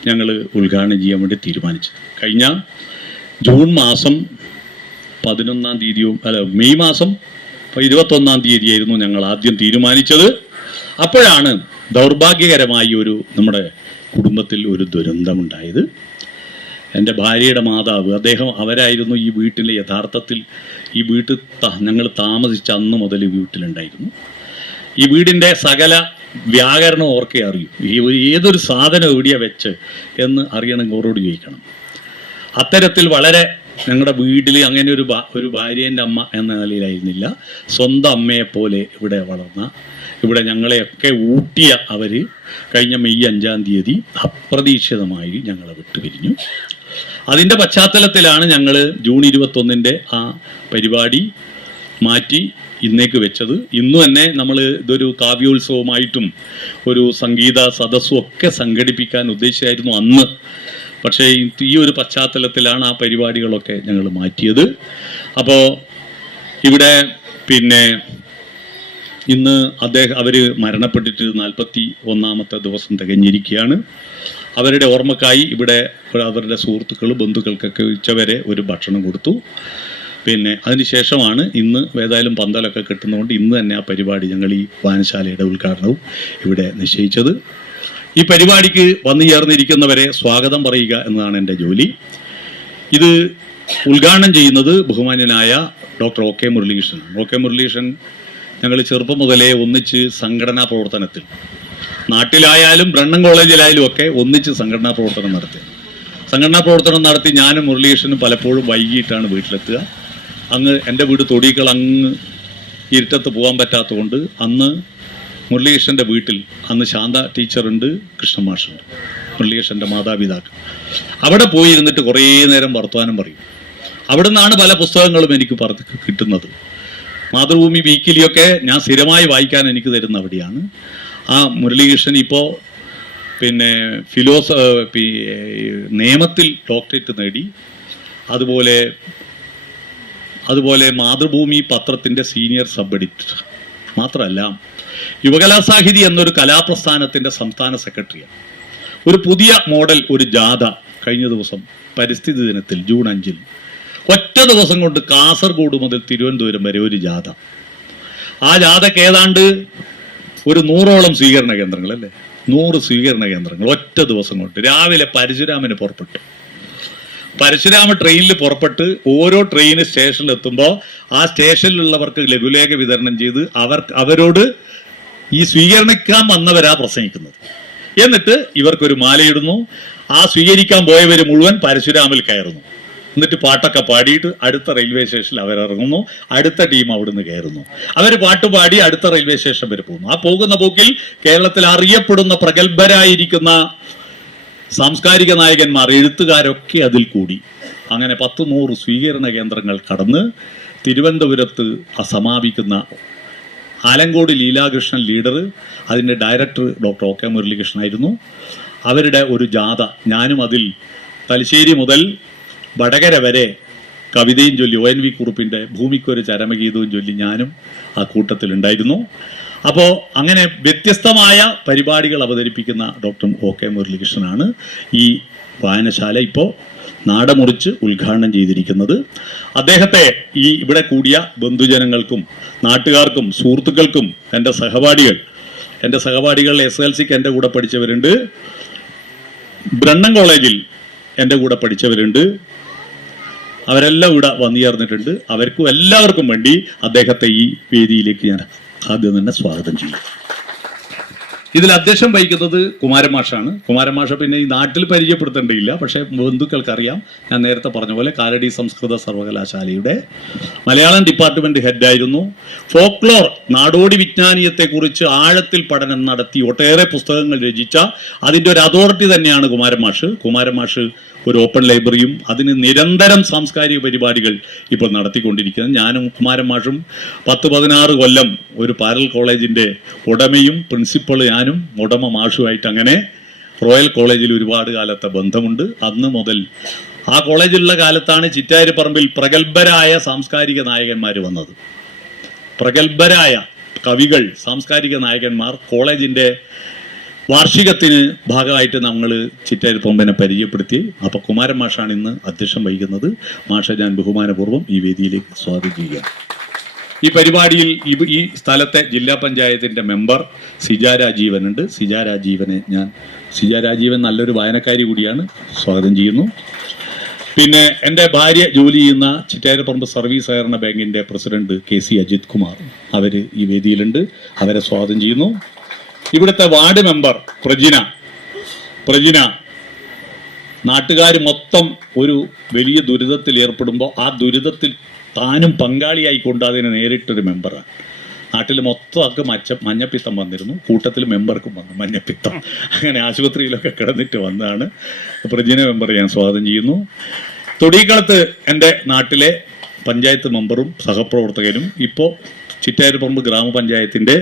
ഞങ്ങൾ ഉദ്ഘാടനം ചെയ്യാൻ വേണ്ടി തീരുമാനിച്ചത്. കഴിഞ്ഞ ജൂൺ മാസം 11-ാം തീയതിയോ മെയ് മാസം 21-ാം തീയതിയായിരുന്നു ഞങ്ങൾ ആദ്യം തീരുമാനിച്ചത്. അപ്പോഴാണ് ദൗർഭാഗ്യകരമായി നമ്മുടെ കുടുംബത്തിൽ ഒരു ദുരന്തമുണ്ടായത്. എൻ്റെ ഭാര്യയുടെ മാതാവ്, അവരായിരുന്നു ഈ വീട്ടിലെ യഥാർത്ഥത്തിൽ ഈ വീട്ടിൽ ഞങ്ങൾ താമസിച്ച അന്ന് മുതൽ ഈ വീട്ടിലുണ്ടായിരുന്നു. ഈ വീടിൻ്റെ സകല വ്യാകരണം ഓർക്കേ അറിയൂ. ഏതൊരു സാധനം എവിടെയാ വെച്ച് എന്ന് അറിയണമെങ്കിൽ ഓരോട് ചോദിക്കണം. അത്തരത്തിൽ വളരെ ഞങ്ങളുടെ വീട്ടിൽ അങ്ങനെ ഒരു ഭാര്യേൻ്റെ അമ്മ എന്ന നിലയിലായിരുന്നില്ല, സ്വന്തം അമ്മയെപ്പോലെ ഇവിടെ വളർന്ന, ഇവിടെ ഞങ്ങളെയൊക്കെ ഊട്ടിയ അവർ കഴിഞ്ഞ മെയ് 5-ാം തീയതി അപ്രതീക്ഷിതമായി ഞങ്ങളെ വിട്ടുപിരിഞ്ഞു. അതിൻ്റെ പശ്ചാത്തലത്തിലാണ് ഞങ്ങൾ ജൂൺ 21-ൻ്റെ ആ പരിപാടി മാറ്റി ഇന്നേക്ക് വെച്ചത്. ഇന്നു തന്നെ നമ്മൾ ഇതൊരു കാവ്യോത്സവമായിട്ടും ഒരു സംഗീത സദസ്സും ഒക്കെ സംഘടിപ്പിക്കാൻ ഉദ്ദേശിച്ചായിരുന്നു അന്ന്. പക്ഷേ ഈ ഒരു പശ്ചാത്തലത്തിലാണ് ആ പരിപാടികളൊക്കെ ഞങ്ങൾ മാറ്റിയത്. അപ്പോൾ ഇവിടെ പിന്നെ ഇന്ന് അവർ മരണപ്പെട്ടിട്ട് 41-ാമത്തെ ദിവസം തികഞ്ഞിരിക്കുകയാണ്. അവരുടെ ഓർമ്മക്കായി ഇവിടെ അവരുടെ സുഹൃത്തുക്കൾ ബന്ധുക്കൾക്കൊക്കെ ഉച്ചവരെ ഒരു ഭക്ഷണം കൊടുത്തു. പിന്നെ അതിനുശേഷമാണ് ഇന്ന് ഏതായാലും പന്തലൊക്കെ കിട്ടുന്നതുകൊണ്ട് ഇന്ന് തന്നെ ആ പരിപാടി ഞങ്ങൾ ഈ വായനശാലയുടെ ഉദ്ഘാടനവും ഇവിടെ നിശ്ചയിച്ചത്. ഈ പരിപാടിക്ക് വന്നു ചേർന്നിരിക്കുന്നവരെ സ്വാഗതം പറയുക എന്നതാണ് എൻ്റെ ജോലി. ഇത് ഉദ്ഘാടനം ചെയ്യുന്നത് ബഹുമാന്യനായ doctor OK Muralikrishnan. OK Muralikrishnan ഞങ്ങൾ ചെറുപ്പം മുതലേ ഒന്നിച്ച് സംഘടനാ പ്രവർത്തനത്തിൽ, നാട്ടിലായാലും ബ്രണ്ണൻ കോളേജിലായാലും ഒക്കെ ഒന്നിച്ച് സംഘടനാ പ്രവർത്തനം നടത്തി ഞാനും മുരളീകൃഷ്ണനും പലപ്പോഴും വൈകിട്ടാണ് വീട്ടിലെത്തുക. അങ്ങ് എൻ്റെ വീട് തൊടിക്കൽ, അങ്ങ് ഇരുട്ടത്ത് പോകാൻ പറ്റാത്തതുകൊണ്ട് അന്ന് മുരളീകൃഷ്ണൻ്റെ വീട്ടിൽ അന്ന് ശാന്ത ടീച്ചറുണ്ട്, കൃഷ്ണമാഷുണ്ട്, മുരളീകൃഷ്ണൻ്റെ മാതാപിതാക്കൾ. അവിടെ പോയി ഇരുന്നിട്ട് കുറേ നേരം വർത്തമാനം പറയും. അവിടെ നിന്നാണ് പല പുസ്തകങ്ങളും എനിക്ക് കിട്ടുന്നത്. മാതൃഭൂമി വീക്കിലിയൊക്കെ ഞാൻ സ്ഥിരമായി വായിക്കാൻ എനിക്ക് തരുന്ന അവിടെയാണ്. ആ മുരളീകൃഷ്ണൻ ഇപ്പോൾ പിന്നെ നിയമത്തിൽ ഡോക്ടറേറ്റ് നേടി. അതുപോലെ മാതൃഭൂമി പത്രത്തിൻ്റെ സീനിയർ സബ് എഡിറ്റർ മാത്രമല്ല, യുവകലാസാഹിതി എന്നൊരു കലാപ്രസ്ഥാനത്തിൻ്റെ സംസ്ഥാന സെക്രട്ടറിയാണ്. ഒരു പുതിയ മോഡൽ ഒരു ജാഥ കഴിഞ്ഞ ദിവസം പരിസ്ഥിതി ദിനത്തിൽ ജൂൺ 5-ന് ഒറ്റ ദിവസം കൊണ്ട് കാസർഗോഡ് മുതൽ തിരുവനന്തപുരം വരെ ഒരു ജാഥ. ആ ജാഥയ്ക്ക് ഏതാണ്ട് ഒരു 100ഓളം സ്വീകരണ കേന്ദ്രങ്ങൾ, അല്ലേ, 100 സ്വീകരണ കേന്ദ്രങ്ങൾ ഒറ്റ ദിവസം കൊണ്ട്. രാവിലെ പരശുരാമന് പുറപ്പെട്ടു. പരശുരാമ ട്രെയിനിൽ പുറപ്പെട്ട് ഓരോ ട്രെയിൻ സ്റ്റേഷനിൽ എത്തുമ്പോൾ ആ സ്റ്റേഷനിലുള്ളവർക്ക് ലഘുലേഖ വിതരണം ചെയ്ത് അവരോട് ഈ സ്വീകരിക്കാൻ വന്നവരാ പ്രസംഗിക്കുന്നത്. എന്നിട്ട് ഇവർക്കൊരു മാലയിടുന്നു. ആ സ്വീകരിക്കാൻ പോയവർ മുഴുവൻ പരശുരാമിൽ കയറുന്നു. എന്നിട്ട് പാട്ടൊക്കെ പാടിയിട്ട് അടുത്ത റെയിൽവേ സ്റ്റേഷനിൽ അവരിറങ്ങുന്നു. അടുത്ത ടീം അവിടുന്ന് കയറുന്നു. അവർ പാട്ട് പാടി അടുത്ത റെയിൽവേ സ്റ്റേഷൻ വരെ പോകുന്നു. ആ പോകുന്ന പോക്കിൽ കേരളത്തിൽ അറിയപ്പെടുന്ന പ്രഗത്ഭരായിരിക്കുന്ന സാംസ്കാരിക നായകന്മാർ, എഴുത്തുകാരൊക്കെ അതിൽ കൂടി. അങ്ങനെ 10-100 സ്വീകരണ കേന്ദ്രങ്ങൾ കടന്ന് തിരുവനന്തപുരത്ത് സമാപിക്കുന്ന ആലങ്കോട് ലീലാകൃഷ്ണൻ ലീഡർ, അതിൻ്റെ ഡയറക്ടർ ഡോക്ടർ OK മുരളീകൃഷ്ണനായിരുന്നു. അവരുടെ ഒരു ജാഥ, ഞാനും അതിൽ തലശ്ശേരി മുതൽ വടകര വരെ കവിതയും ചൊല്ലി, ONV കുറുപ്പിൻ്റെ ഭൂമിക്കൊരു ചരമഗീതവും ചൊല്ലി ഞാനും ആ കൂട്ടത്തിലുണ്ടായിരുന്നു. അപ്പോൾ അങ്ങനെ വ്യത്യസ്തമായ പരിപാടികൾ അവതരിപ്പിക്കുന്ന ഡോക്ടർ OK മുരളീകൃഷ്ണനാണ് ഈ വായനശാല ഇപ്പോൾ നാടമുറിച്ച് ഉദ്ഘാടനം ചെയ്തിരിക്കുന്നത്. അദ്ദേഹത്തെ ഈ ഇവിടെ കൂടിയ ബന്ധുജനങ്ങൾക്കും നാട്ടുകാർക്കും സുഹൃത്തുക്കൾക്കും എൻ്റെ സഹപാഠികൾ SLCക്ക് എൻ്റെ കൂടെ പഠിച്ചവരുണ്ട്, ബ്രണ്ണൻ കോളേജിൽ എൻ്റെ കൂടെ പഠിച്ചവരുണ്ട്. അവരെല്ലാം ഇവിടെ വന്നു ചേർന്നിട്ടുണ്ട്. അവർക്കും എല്ലാവർക്കും വേണ്ടി അദ്ദേഹത്തെ ഈ വേദിയിലേക്ക് ഞാൻ ആദ്യം തന്നെ സ്വാഗതം ചെയ്യും. ഇതിൽ അധ്യക്ഷം വഹിക്കുന്നത് കുമാരമാഷാണ്. കുമാരമാഷ പിന്നെ ഈ നാട്ടിൽ പരിചയപ്പെടുത്തേണ്ടിയില്ല, പക്ഷേ ബന്ധുക്കൾക്കറിയാം. ഞാൻ നേരത്തെ പറഞ്ഞ പോലെ കാലടി സംസ്കൃത സർവകലാശാലയുടെ മലയാളം ഡിപ്പാർട്ട്മെന്റ് ഹെഡായിരുന്നു. ഫോക്ലോർ നാടോടി വിജ്ഞാനീയത്തെക്കുറിച്ച് ആഴത്തിൽ പഠനം നടത്തി ഒട്ടേറെ പുസ്തകങ്ങൾ രചിച്ച അതിൻ്റെ ഒരു അതോറിറ്റി തന്നെയാണ് കുമാരമാഷ്. കുമാരമാഷ് ഒരു ഓപ്പൺ ലൈബ്രറിയും അതിന് നിരന്തരം സാംസ്കാരിക പരിപാടികൾ ഇപ്പോൾ നടത്തിക്കൊണ്ടിരിക്കുന്നത്. ഞാനും കുമാരമാഷും 10-16 കൊല്ലം ഒരു പാരൽ കോളേജിൻ്റെ ഉടമയും പ്രിൻസിപ്പൾ ഞാനും ഉടമ മാഷുമായിട്ട് അങ്ങനെ റോയൽ കോളേജിൽ ഒരുപാട് കാലത്തെ ബന്ധമുണ്ട്. അന്ന് മുതൽ ആ കോളേജിലുള്ള കാലത്താണ് ചിറ്റാരിപ്പറമ്പിൽ പ്രഗത്ഭരായ സാംസ്കാരിക നായകന്മാർ വന്നത്. പ്രഗത്ഭരായ കവികൾ, സാംസ്കാരിക നായകന്മാർ കോളേജിൻ്റെ വാർഷികത്തിന് ഭാഗമായിട്ട് നമ്മൾ ചിറ്റാരിപ്പറമ്പിനെ പരിചയപ്പെടുത്തി. അപ്പോൾ കുമാരൻ മാഷാണ് ഇന്ന് അധ്യക്ഷം വഹിക്കുന്നത്. മാഷെ ഞാൻ ബഹുമാനപൂർവ്വം ഈ വേദിയിലേക്ക് സ്വാഗതം ചെയ്യുക. ഈ പരിപാടിയിൽ ഈ സ്ഥലത്തെ ജില്ലാ പഞ്ചായത്തിൻ്റെ മെമ്പർ സിജ രാജീവനുണ്ട്. സിജ രാജീവൻ നല്ലൊരു വായനക്കാരി കൂടിയാണ്, സ്വാഗതം ചെയ്യുന്നു. പിന്നെ എൻ്റെ ഭാര്യ ജോലി ചെയ്യുന്ന ചിറ്റാരിപ്പറമ്പ് സർവീസ് സഹകരണ ബാങ്കിൻ്റെ പ്രസിഡന്റ് KC അജിത് കുമാർ, അവർ ഈ വേദിയിലുണ്ട്, അവരെ സ്വാഗതം ചെയ്യുന്നു. ഇവിടുത്തെ വാർഡ് മെമ്പർ പ്രജിന നാട്ടുകാർ മൊത്തം ഒരു വലിയ ദുരിതത്തിൽ ഏർപ്പെടുമ്പോൾ ആ ദുരിതത്തിൽ താനും പങ്കാളിയായിക്കൊണ്ട് അതിനെ നേരിട്ടൊരു മെമ്പറാണ്. നാട്ടിൽ മൊത്തം മഞ്ഞപ്പിത്തം വന്നിരുന്നു, കൂട്ടത്തിൽ മെമ്പർക്കും വന്നു മഞ്ഞപ്പിത്തം. അങ്ങനെ ആശുപത്രിയിലൊക്കെ കിടന്നിട്ട് വന്നതാണ്. പ്രജിന മെമ്പർ ഞാൻ സ്വാഗതം ചെയ്യുന്നു. തൊടികളത്ത് എൻ്റെ നാട്ടിലെ പഞ്ചായത്ത് മെമ്പറും സഹപ്രവർത്തകനും ഇപ്പോൾ ചിറ്റാരിപ്പറമ്പ് ഗ്രാമപഞ്ചായത്തിൻ്റെ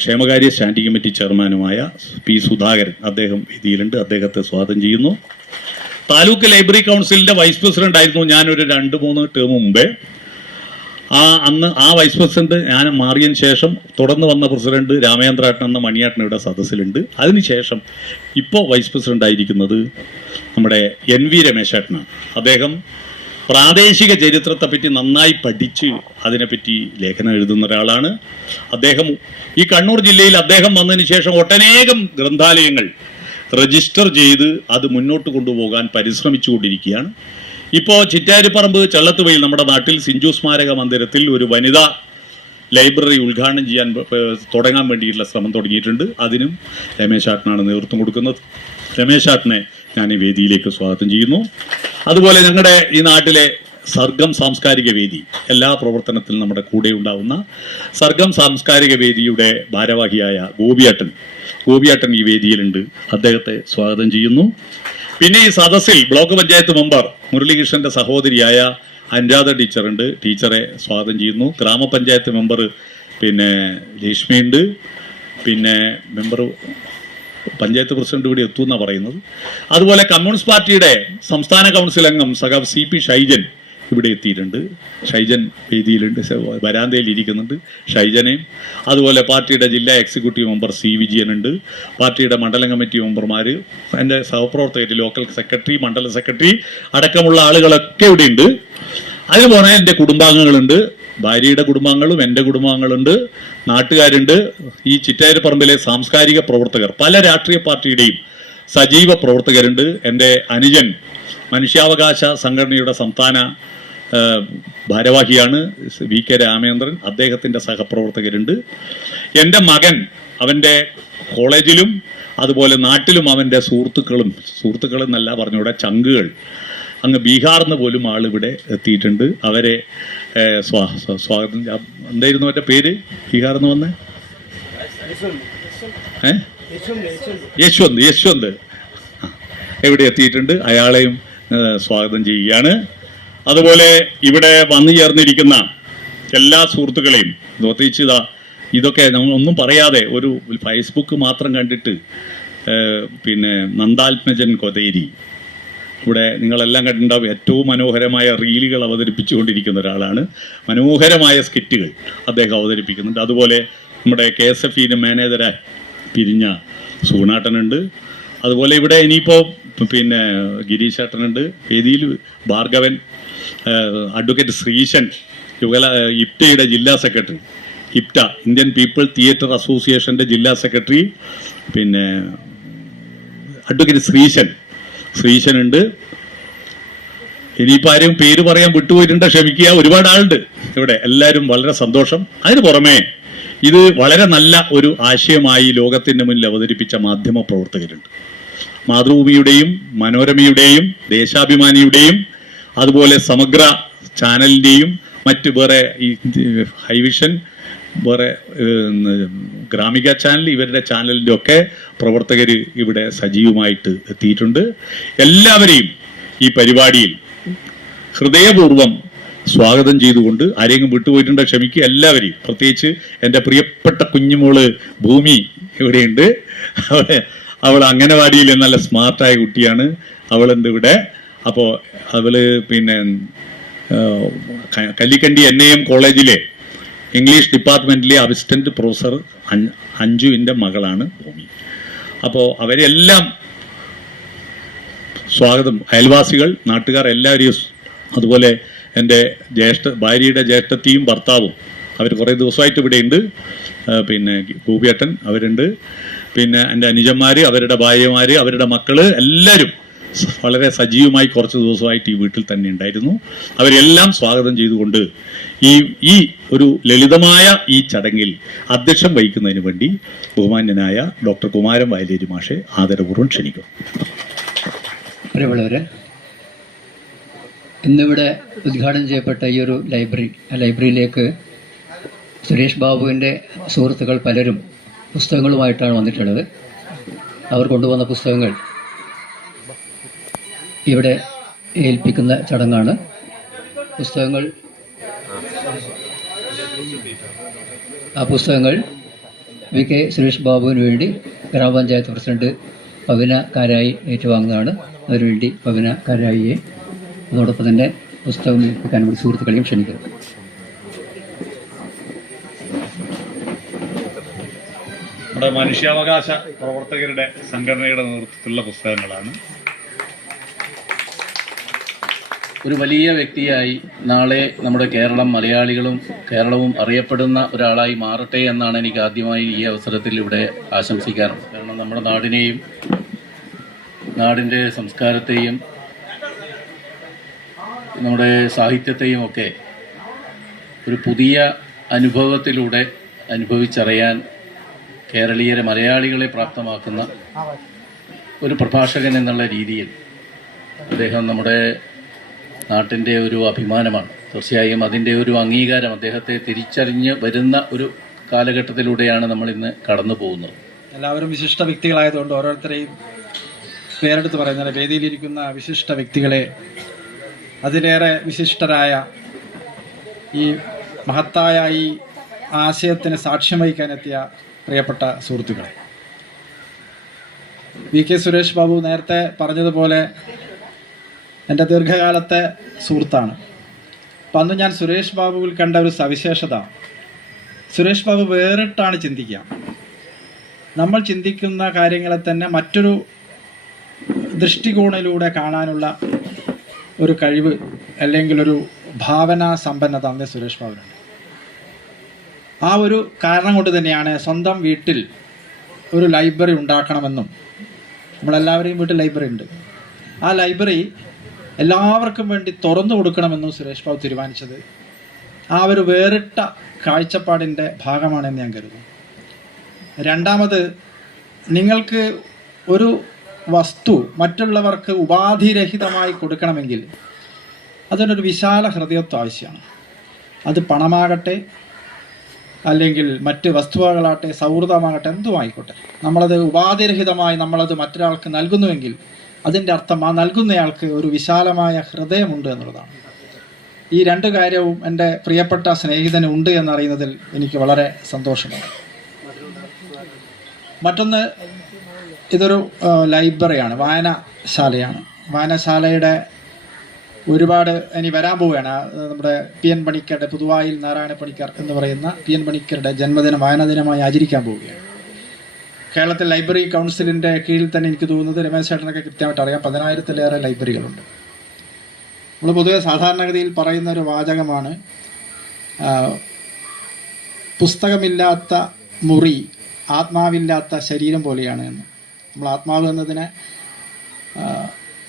ക്ഷേമകാര്യ സ്റ്റാൻഡിംഗ് കമ്മിറ്റി ചെയർമാനുമായ P. സുധാകരൻ, അദ്ദേഹം വേദിയിലുണ്ട്, അദ്ദേഹത്തെ സ്വാഗതം ചെയ്യുന്നു. താലൂക്ക് ലൈബ്രറി കൗൺസിലിൻ്റെ വൈസ് പ്രസിഡന്റ് ആയിരുന്നു ഞാനൊരു 2-3 ടേം മുമ്പേ. അന്ന് ആ വൈസ് പ്രസിഡന്റ് ഞാൻ മാറിയതിന് ശേഷം തുടർന്ന് വന്ന പ്രസിഡന്റ് രാമചന്ദ്രേട്ടൻ എന്ന മണിയേട്ടൻ ഇവിടെ സദസ്സിലുണ്ട്. അതിനുശേഷം ഇപ്പോൾ വൈസ് പ്രസിഡന്റ് ആയിരിക്കുന്നത് നമ്മുടെ NV രമേശേട്ടനാണ്. അദ്ദേഹം പ്രാദേശിക ചരിത്രത്തെപ്പറ്റി നന്നായി പഠിച്ച് അതിനെപ്പറ്റി ലേഖനം എഴുതുന്ന ഒരാളാണ്. അദ്ദേഹം ഈ കണ്ണൂർ ജില്ലയിൽ അദ്ദേഹം വന്നതിന് ശേഷം ഒട്ടനേകം ഗ്രന്ഥാലയങ്ങൾ രജിസ്റ്റർ ചെയ്ത് അത് മുന്നോട്ട് കൊണ്ടുപോകാൻ പരിശ്രമിച്ചുകൊണ്ടിരിക്കുകയാണ്. ഇപ്പോൾ ചിറ്റാരിപ്പറമ്പ് ചള്ളത്തുവയിൽ നമ്മുടെ നാട്ടിൽ സിഞ്ചു സ്മാരക മന്ദിരത്തിൽ ഒരു വനിതാ ലൈബ്രറി ഉദ്ഘാടനം ചെയ്യാൻ തുടങ്ങാൻ വേണ്ടിയിട്ടുള്ള ശ്രമം തുടങ്ങിയിട്ടുണ്ട്. അതിനും രമേശാട്ടനാണ് നേതൃത്വം കൊടുക്കുന്നത്. രമേശാട്ടനെ ഞാൻ ഈ വേദിയിലേക്ക് സ്വാഗതം ചെയ്യുന്നു. അതുപോലെ ഞങ്ങളുടെ ഈ നാട്ടിലെ സർഗം സാംസ്കാരിക വേദി, എല്ലാ പ്രവർത്തനത്തിലും നമ്മുടെ കൂടെ ഉണ്ടാവുന്ന സർഗം സാംസ്കാരിക വേദിയുടെ ഭാരവാഹിയായ ഗോപിയേട്ടൻ ഈ വേദിയിലുണ്ട്, അദ്ദേഹത്തെ സ്വാഗതം ചെയ്യുന്നു. പിന്നെ ഈ സദസ്സിൽ ബ്ലോക്ക് പഞ്ചായത്ത് മെമ്പർ മുരളീകൃഷ്ണന്റെ സഹോദരിയായ അനുരാധ ടീച്ചറുണ്ട്, ടീച്ചറെ സ്വാഗതം ചെയ്യുന്നു. ഗ്രാമപഞ്ചായത്ത് മെമ്പർ ലക്ഷ്മിയുണ്ട്. പിന്നെ മെമ്പർ പഞ്ചായത്ത് പ്രസിഡന്റ് കൂടി എത്തുമെന്നാണ് പറയുന്നത്. അതുപോലെ കമ്മ്യൂണിസ്റ്റ് പാർട്ടിയുടെ സംസ്ഥാന കൗൺസിൽ അംഗം സഖാവ് CP ഷൈജൻ ഇവിടെ എത്തിയിട്ടുണ്ട്. ഷൈജൻ വേദിയിലുണ്ട്, വരാന്തയിൽ ഇരിക്കുന്നുണ്ട്. ഷൈജനെയും അതുപോലെ പാർട്ടിയുടെ ജില്ലാ എക്സിക്യൂട്ടീവ് മെമ്പർ C. വിജയനുണ്ട്. പാർട്ടിയുടെ മണ്ഡലം കമ്മിറ്റി മെമ്പർമാർ, എൻ്റെ സഹപ്രവർത്തകർ, ലോക്കൽ സെക്രട്ടറി, മണ്ഡല സെക്രട്ടറി അടക്കമുള്ള ആളുകളൊക്കെ ഇവിടെ ഉണ്ട്. അതിന് പുറമെ എൻ്റെ കുടുംബാംഗങ്ങളുണ്ട്, ഭാര്യയുടെ കുടുംബാംഗങ്ങളും എൻ്റെ കുടുംബാംഗങ്ങളുണ്ട്, നാട്ടുകാരുണ്ട്. ഈ ചിറ്റാരിപ്പറമ്പിലെ സാംസ്കാരിക പ്രവർത്തകർ, പല രാഷ്ട്രീയ പാർട്ടിയുടെയും സജീവ പ്രവർത്തകരുണ്ട്. എൻ്റെ അനുജൻ മനുഷ്യാവകാശ സംഘടനയുടെ സംസ്ഥാന ഭാരവാഹിയാണ് VK രാമേന്ദ്രൻ, അദ്ദേഹത്തിൻ്റെ സഹപ്രവർത്തകരുണ്ട്. എൻ്റെ മകൻ, അവൻ്റെ കോളേജിലും അതുപോലെ നാട്ടിലും അവൻ്റെ സുഹൃത്തുക്കളെന്നല്ല പറഞ്ഞൂടെ, ചങ്കുകൾ, അങ്ങ് ബീഹാറിന്ന് പോലും ആളിവിടെ എത്തിയിട്ടുണ്ട്. അവരെ സ്വാഗതം. എന്തായിരുന്നു അവരുടെ പേര്? ബീഹാറിൽ നിന്ന് വന്നേ യശ്വന്ത് എവിടെ എത്തിയിട്ടുണ്ട്, അയാളെയും സ്വാഗതം ചെയ്യുകയാണ്. അതുപോലെ ഇവിടെ വന്നു ചേർന്നിരിക്കുന്ന എല്ലാ സുഹൃത്തുക്കളെയും, പ്രത്യേകിച്ച് ഇതൊക്കെ ഒന്നും പറയാതെ ഒരു ഫേസ്ബുക്ക് മാത്രം കണ്ടിട്ട് നന്ദാത്മജൻ കൊതേരി ഇവിടെ നിങ്ങളെല്ലാം കണ്ടിട്ടുണ്ടാവും. ഏറ്റവും മനോഹരമായ റീലുകൾ അവതരിപ്പിച്ചുകൊണ്ടിരിക്കുന്ന ഒരാളാണ്. മനോഹരമായ സ്കിറ്റുകൾ അദ്ദേഹം അവതരിപ്പിക്കുന്നുണ്ട്. അതുപോലെ നമ്മുടെ KSF-ന് മാനേജരായി പിരിഞ്ഞ സൂണാട്ടനുണ്ട്. അതുപോലെ ഇവിടെ ഇനിയിപ്പോൾ ഗിരീശേട്ടനുണ്ട്. വേദിയിൽ ഭാർഗവൻ, അഡ്വക്കേറ്റ് ശ്രീശൻ, ഇപ്റ്റയുടെ ജില്ലാ സെക്രട്ടറി, ഇന്ത്യൻ പീപ്പിൾ തിയേറ്റർ അസോസിയേഷൻ്റെ ജില്ലാ സെക്രട്ടറി, അഡ്വക്കേറ്റ് ശ്രീശനുണ്ട്. ഇനിയിപ്പോൾ ആരും പേര് പറയാൻ വിട്ടുപോയിട്ടുണ്ട്, ക്ഷമിക്കുക. ഒരുപാട് ആളുണ്ട് ഇവിടെ, എല്ലാവരും വളരെ സന്തോഷം. അതിന് പുറമെ ഇത് വളരെ നല്ല ഒരു ആശയമായി ലോകത്തിൻ്റെ മുന്നിൽ അവതരിപ്പിച്ച മാധ്യമ പ്രവർത്തകരുണ്ട്. മാതൃഭൂമിയുടെയും മനോരമയുടെയും ദേശാഭിമാനിയുടെയും അതുപോലെ സമഗ്ര ചാനലിൻ്റെയും മറ്റ് വേറെ ഈ ഹൈവിഷൻ വേറെ ഗ്രാമിക ചാനൽ ഇവരുടെ ചാനലിൻ്റെ ഒക്കെ പ്രവർത്തകർ ഇവിടെ സജീവമായിട്ട് എത്തിയിട്ടുണ്ട്. എല്ലാവരെയും ഈ പരിപാടിയിൽ ഹൃദയപൂർവ്വം സ്വാഗതം ചെയ്തുകൊണ്ട് ആരെങ്കിലും വിട്ടുപോയിട്ടുണ്ട് ക്ഷമിക്കുക. എല്ലാവരെയും, പ്രത്യേകിച്ച് എൻ്റെ പ്രിയപ്പെട്ട കുഞ്ഞുമോള് ഭൂമി ഇവിടെയുണ്ട്. അവൾ അംഗനവാടിയിൽ നല്ല സ്മാർട്ടായ കുട്ടിയാണ്, അവളുണ്ട് ഇവിടെ. അപ്പോൾ അവള് പിന്നെ കല്ലിക്കണ്ടി NIM കോളേജിലെ ഇംഗ്ലീഷ് ഡിപ്പാർട്ട്മെൻറ്റിലെ അസിസ്റ്റന്റ് പ്രൊഫസർ അഞ്ജുവിൻ്റെ മകളാണ് ഭൂമി. അപ്പോൾ അവരെല്ലാം സ്വാഗതം, അയൽവാസികൾ, നാട്ടുകാർ എല്ലാവരെയും, അതുപോലെ എൻ്റെ ഭാര്യയുടെ ജ്യേഷ്ഠത്തിയും ഭർത്താവും അവർ കുറേ ദിവസമായിട്ട് ഇവിടെ ഉണ്ട്. പിന്നെ ഗോപിയേട്ടൻ അവരുണ്ട്, പിന്നെ എൻ്റെ അനുജന്മാർ, അവരുടെ ഭാര്യമാർ, അവരുടെ മക്കൾ എല്ലാവരും വളരെ സജീവമായി കുറച്ച് ദിവസമായിട്ട് ഈ വീട്ടിൽ തന്നെ ഉണ്ടായിരുന്നു. അവരെല്ലാം സ്വാഗതം ചെയ്തുകൊണ്ട് ഈ ഒരു ലളിതമായ ഈ ചടങ്ങിൽ അധ്യക്ഷം വഹിക്കുന്നതിന് വേണ്ടി ബഹുമാന്യനായ ഡോക്ടർ കുമാരൻ വയലേരി മാഷെ ആദരപൂർവ്വം ക്ഷണിക്കും. പ്രിയമുള്ളവരെ, ഇന്നിവിടെ ഉദ്ഘാടനം ചെയ്യപ്പെട്ട ഈ ഒരു ലൈബ്രറിയിലേക്ക് സുരേഷ് ബാബുവിൻ്റെ സുഹൃത്തുക്കൾ പലരും പുസ്തകങ്ങളുമായിട്ടാണ് വന്നിട്ടുള്ളത്. അവർ കൊണ്ടുവന്ന പുസ്തകങ്ങൾ ഇവിടെ ഏൽപ്പിക്കുന്ന ചടങ്ങാണ്. പുസ്തകങ്ങൾ VK സുരേഷ് ബാബുവിന് വേണ്ടി ഗ്രാമപഞ്ചായത്ത് പ്രസിഡന്റ് പവിന കാരായി ഏറ്റുവാങ്ങുന്നതാണ്. അതിനുവേണ്ടി പവിന കാരായിയെ അതോടൊപ്പം തന്നെ പുസ്തകം ഏൽപ്പിക്കാൻ വേണ്ടി സുഹൃത്തുക്കളെയും ക്ഷണിക്കുന്നു. നമ്മുടെ മനുഷ്യാവകാശ പ്രവർത്തകരുടെ സംഘടനയുടെ നേതൃത്വത്തിലുള്ള പുസ്തകങ്ങളാണ്. ഒരു വലിയ വ്യക്തിയായി നാളെ നമ്മുടെ കേരളവും അറിയപ്പെടുന്ന ഒരാളായി മാറട്ടെ എന്നാണ് എനിക്ക് ആദ്യമായി ഈ അവസരത്തിൽ ഇവിടെ ആശംസിക്കാറുള്ളത്. കാരണം നമ്മുടെ നാടിനെയും നാടിൻ്റെ സംസ്കാരത്തെയും നമ്മുടെ സാഹിത്യത്തെയും ഒക്കെ ഒരു പുതിയ അനുഭവത്തിലൂടെ അനുഭവിച്ചറിയാൻ മലയാളികളെ പ്രാപ്തമാക്കുന്ന ഒരു പ്രഭാഷകൻ എന്നുള്ള രീതിയിൽ അദ്ദേഹം നമ്മുടെ നാട്ടിൻ്റെ ഒരു അഭിമാനമാണ്. തീർച്ചയായും അതിൻ്റെ ഒരു അംഗീകാരം അദ്ദേഹത്തെ തിരിച്ചറിഞ്ഞ് വരുന്ന ഒരു കാലഘട്ടത്തിലൂടെയാണ് നമ്മൾ ഇന്ന് കടന്നു പോകുന്നത്. എല്ലാവരും വിശിഷ്ട വ്യക്തികളായതുകൊണ്ട് ഓരോരുത്തരെയും പേരെടുത്ത് പറയുന്നത്, വേദിയിലിരിക്കുന്ന വിശിഷ്ട വ്യക്തികളെ, അതിലേറെ വിശിഷ്ടരായ ഈ മഹത്തായ ഈ ആശയത്തിന് സാക്ഷ്യം വഹിക്കാനെത്തിയ പ്രിയപ്പെട്ട സുഹൃത്തുക്കളെ, VK സുരേഷ് ബാബു നേരത്തെ പറഞ്ഞതുപോലെ എൻ്റെ ദീർഘകാലത്തെ സുഹൃത്താണ്. അപ്പം അന്ന് ഞാൻ സുരേഷ് ബാബുവിൽ കണ്ട ഒരു സവിശേഷത, സുരേഷ് ബാബു വേറിട്ടാണ് ചിന്തിക്കുക. നമ്മൾ ചിന്തിക്കുന്ന കാര്യങ്ങളെ തന്നെ മറ്റൊരു ദൃഷ്ടികോണിലൂടെ കാണാനുള്ള ഒരു കഴിവ് അല്ലെങ്കിൽ ഒരു ഭാവനാ സമ്പന്നത അന്ന് സുരേഷ് ബാബുവിനുണ്ട്. ആ ഒരു കാരണം കൊണ്ട് തന്നെയാണ് സ്വന്തം വീട്ടിൽ ഒരു ലൈബ്രറി ഉണ്ടാക്കണമെന്നും, നമ്മളെല്ലാവരെയും വീട്ടിൽ ലൈബ്രറി ഉണ്ട്, ആ ലൈബ്രറി എല്ലാവർക്കും വേണ്ടി തുറന്നു കൊടുക്കണമെന്നും സുരേഷ് ബാബു തീരുമാനിച്ചത്. ആ ഒരു വേറിട്ട കാഴ്ചപ്പാടിൻ്റെ ഭാഗമാണെന്ന് ഞാൻ കരുതുന്നു. രണ്ടാമത്, നിങ്ങൾക്ക് ഒരു വസ്തു മറ്റുള്ളവർക്ക് ഉപാധിരഹിതമായി കൊടുക്കണമെങ്കിൽ അതിനൊരു വിശാല ഹൃദയത്വം ആവശ്യമാണ്. അത് പണമാകട്ടെ, അല്ലെങ്കിൽ മറ്റ് വസ്തുവകളാകട്ടെ, സൗഹൃദമാകട്ടെ, എന്തുമായിക്കോട്ടെ, നമ്മളത് ഉപാധിരഹിതമായി നമ്മളത് മറ്റൊരാൾക്ക് നൽകുന്നുവെങ്കിൽ അതിൻ്റെ അർത്ഥം ആ നൽകുന്നയാൾക്ക് ഒരു വിശാലമായ ഹൃദയമുണ്ട് എന്നുള്ളതാണ്. ഈ രണ്ട് കാര്യവും എൻ്റെ പ്രിയപ്പെട്ട സ്നേഹിതന് ഉണ്ട് എന്നറിയുന്നതിൽ എനിക്ക് വളരെ സന്തോഷമാണ്. മറ്റൊന്ന്, ഇതൊരു ലൈബ്രറിയാണ്, വായനശാലയാണ്. വായനശാലയുടെ ഒരുപാട് ഇനി വരാൻ പോവുകയാണ്. നമ്മുടെ PN പണിക്കരുടെ, പുതുവായിൽ നാരായണ പണിക്കർ എന്ന് പറയുന്ന PN പണിക്കരുടെ ജന്മദിനം, വായനാ ദിനമായി ആചരിക്കാൻ പോവുകയാണ്. കേരളത്തിൽ ലൈബ്രറി കൗൺസിലിൻ്റെ കീഴിൽ തന്നെ എനിക്ക് തോന്നുന്നത്, രമേശ് ചേട്ടനൊക്കെ കൃത്യമായിട്ട് അറിയാം, 10,000-ലേറെ ലൈബ്രറികളുണ്ട്. നമ്മൾ പൊതുവെ സാധാരണഗതിയിൽ പറയുന്ന ഒരു വാചകമാണ്, പുസ്തകമില്ലാത്ത മുറി ആത്മാവില്ലാത്ത ശരീരം പോലെയാണ് എന്ന്. നമ്മൾ ആത്മാവ് എന്നതിനെ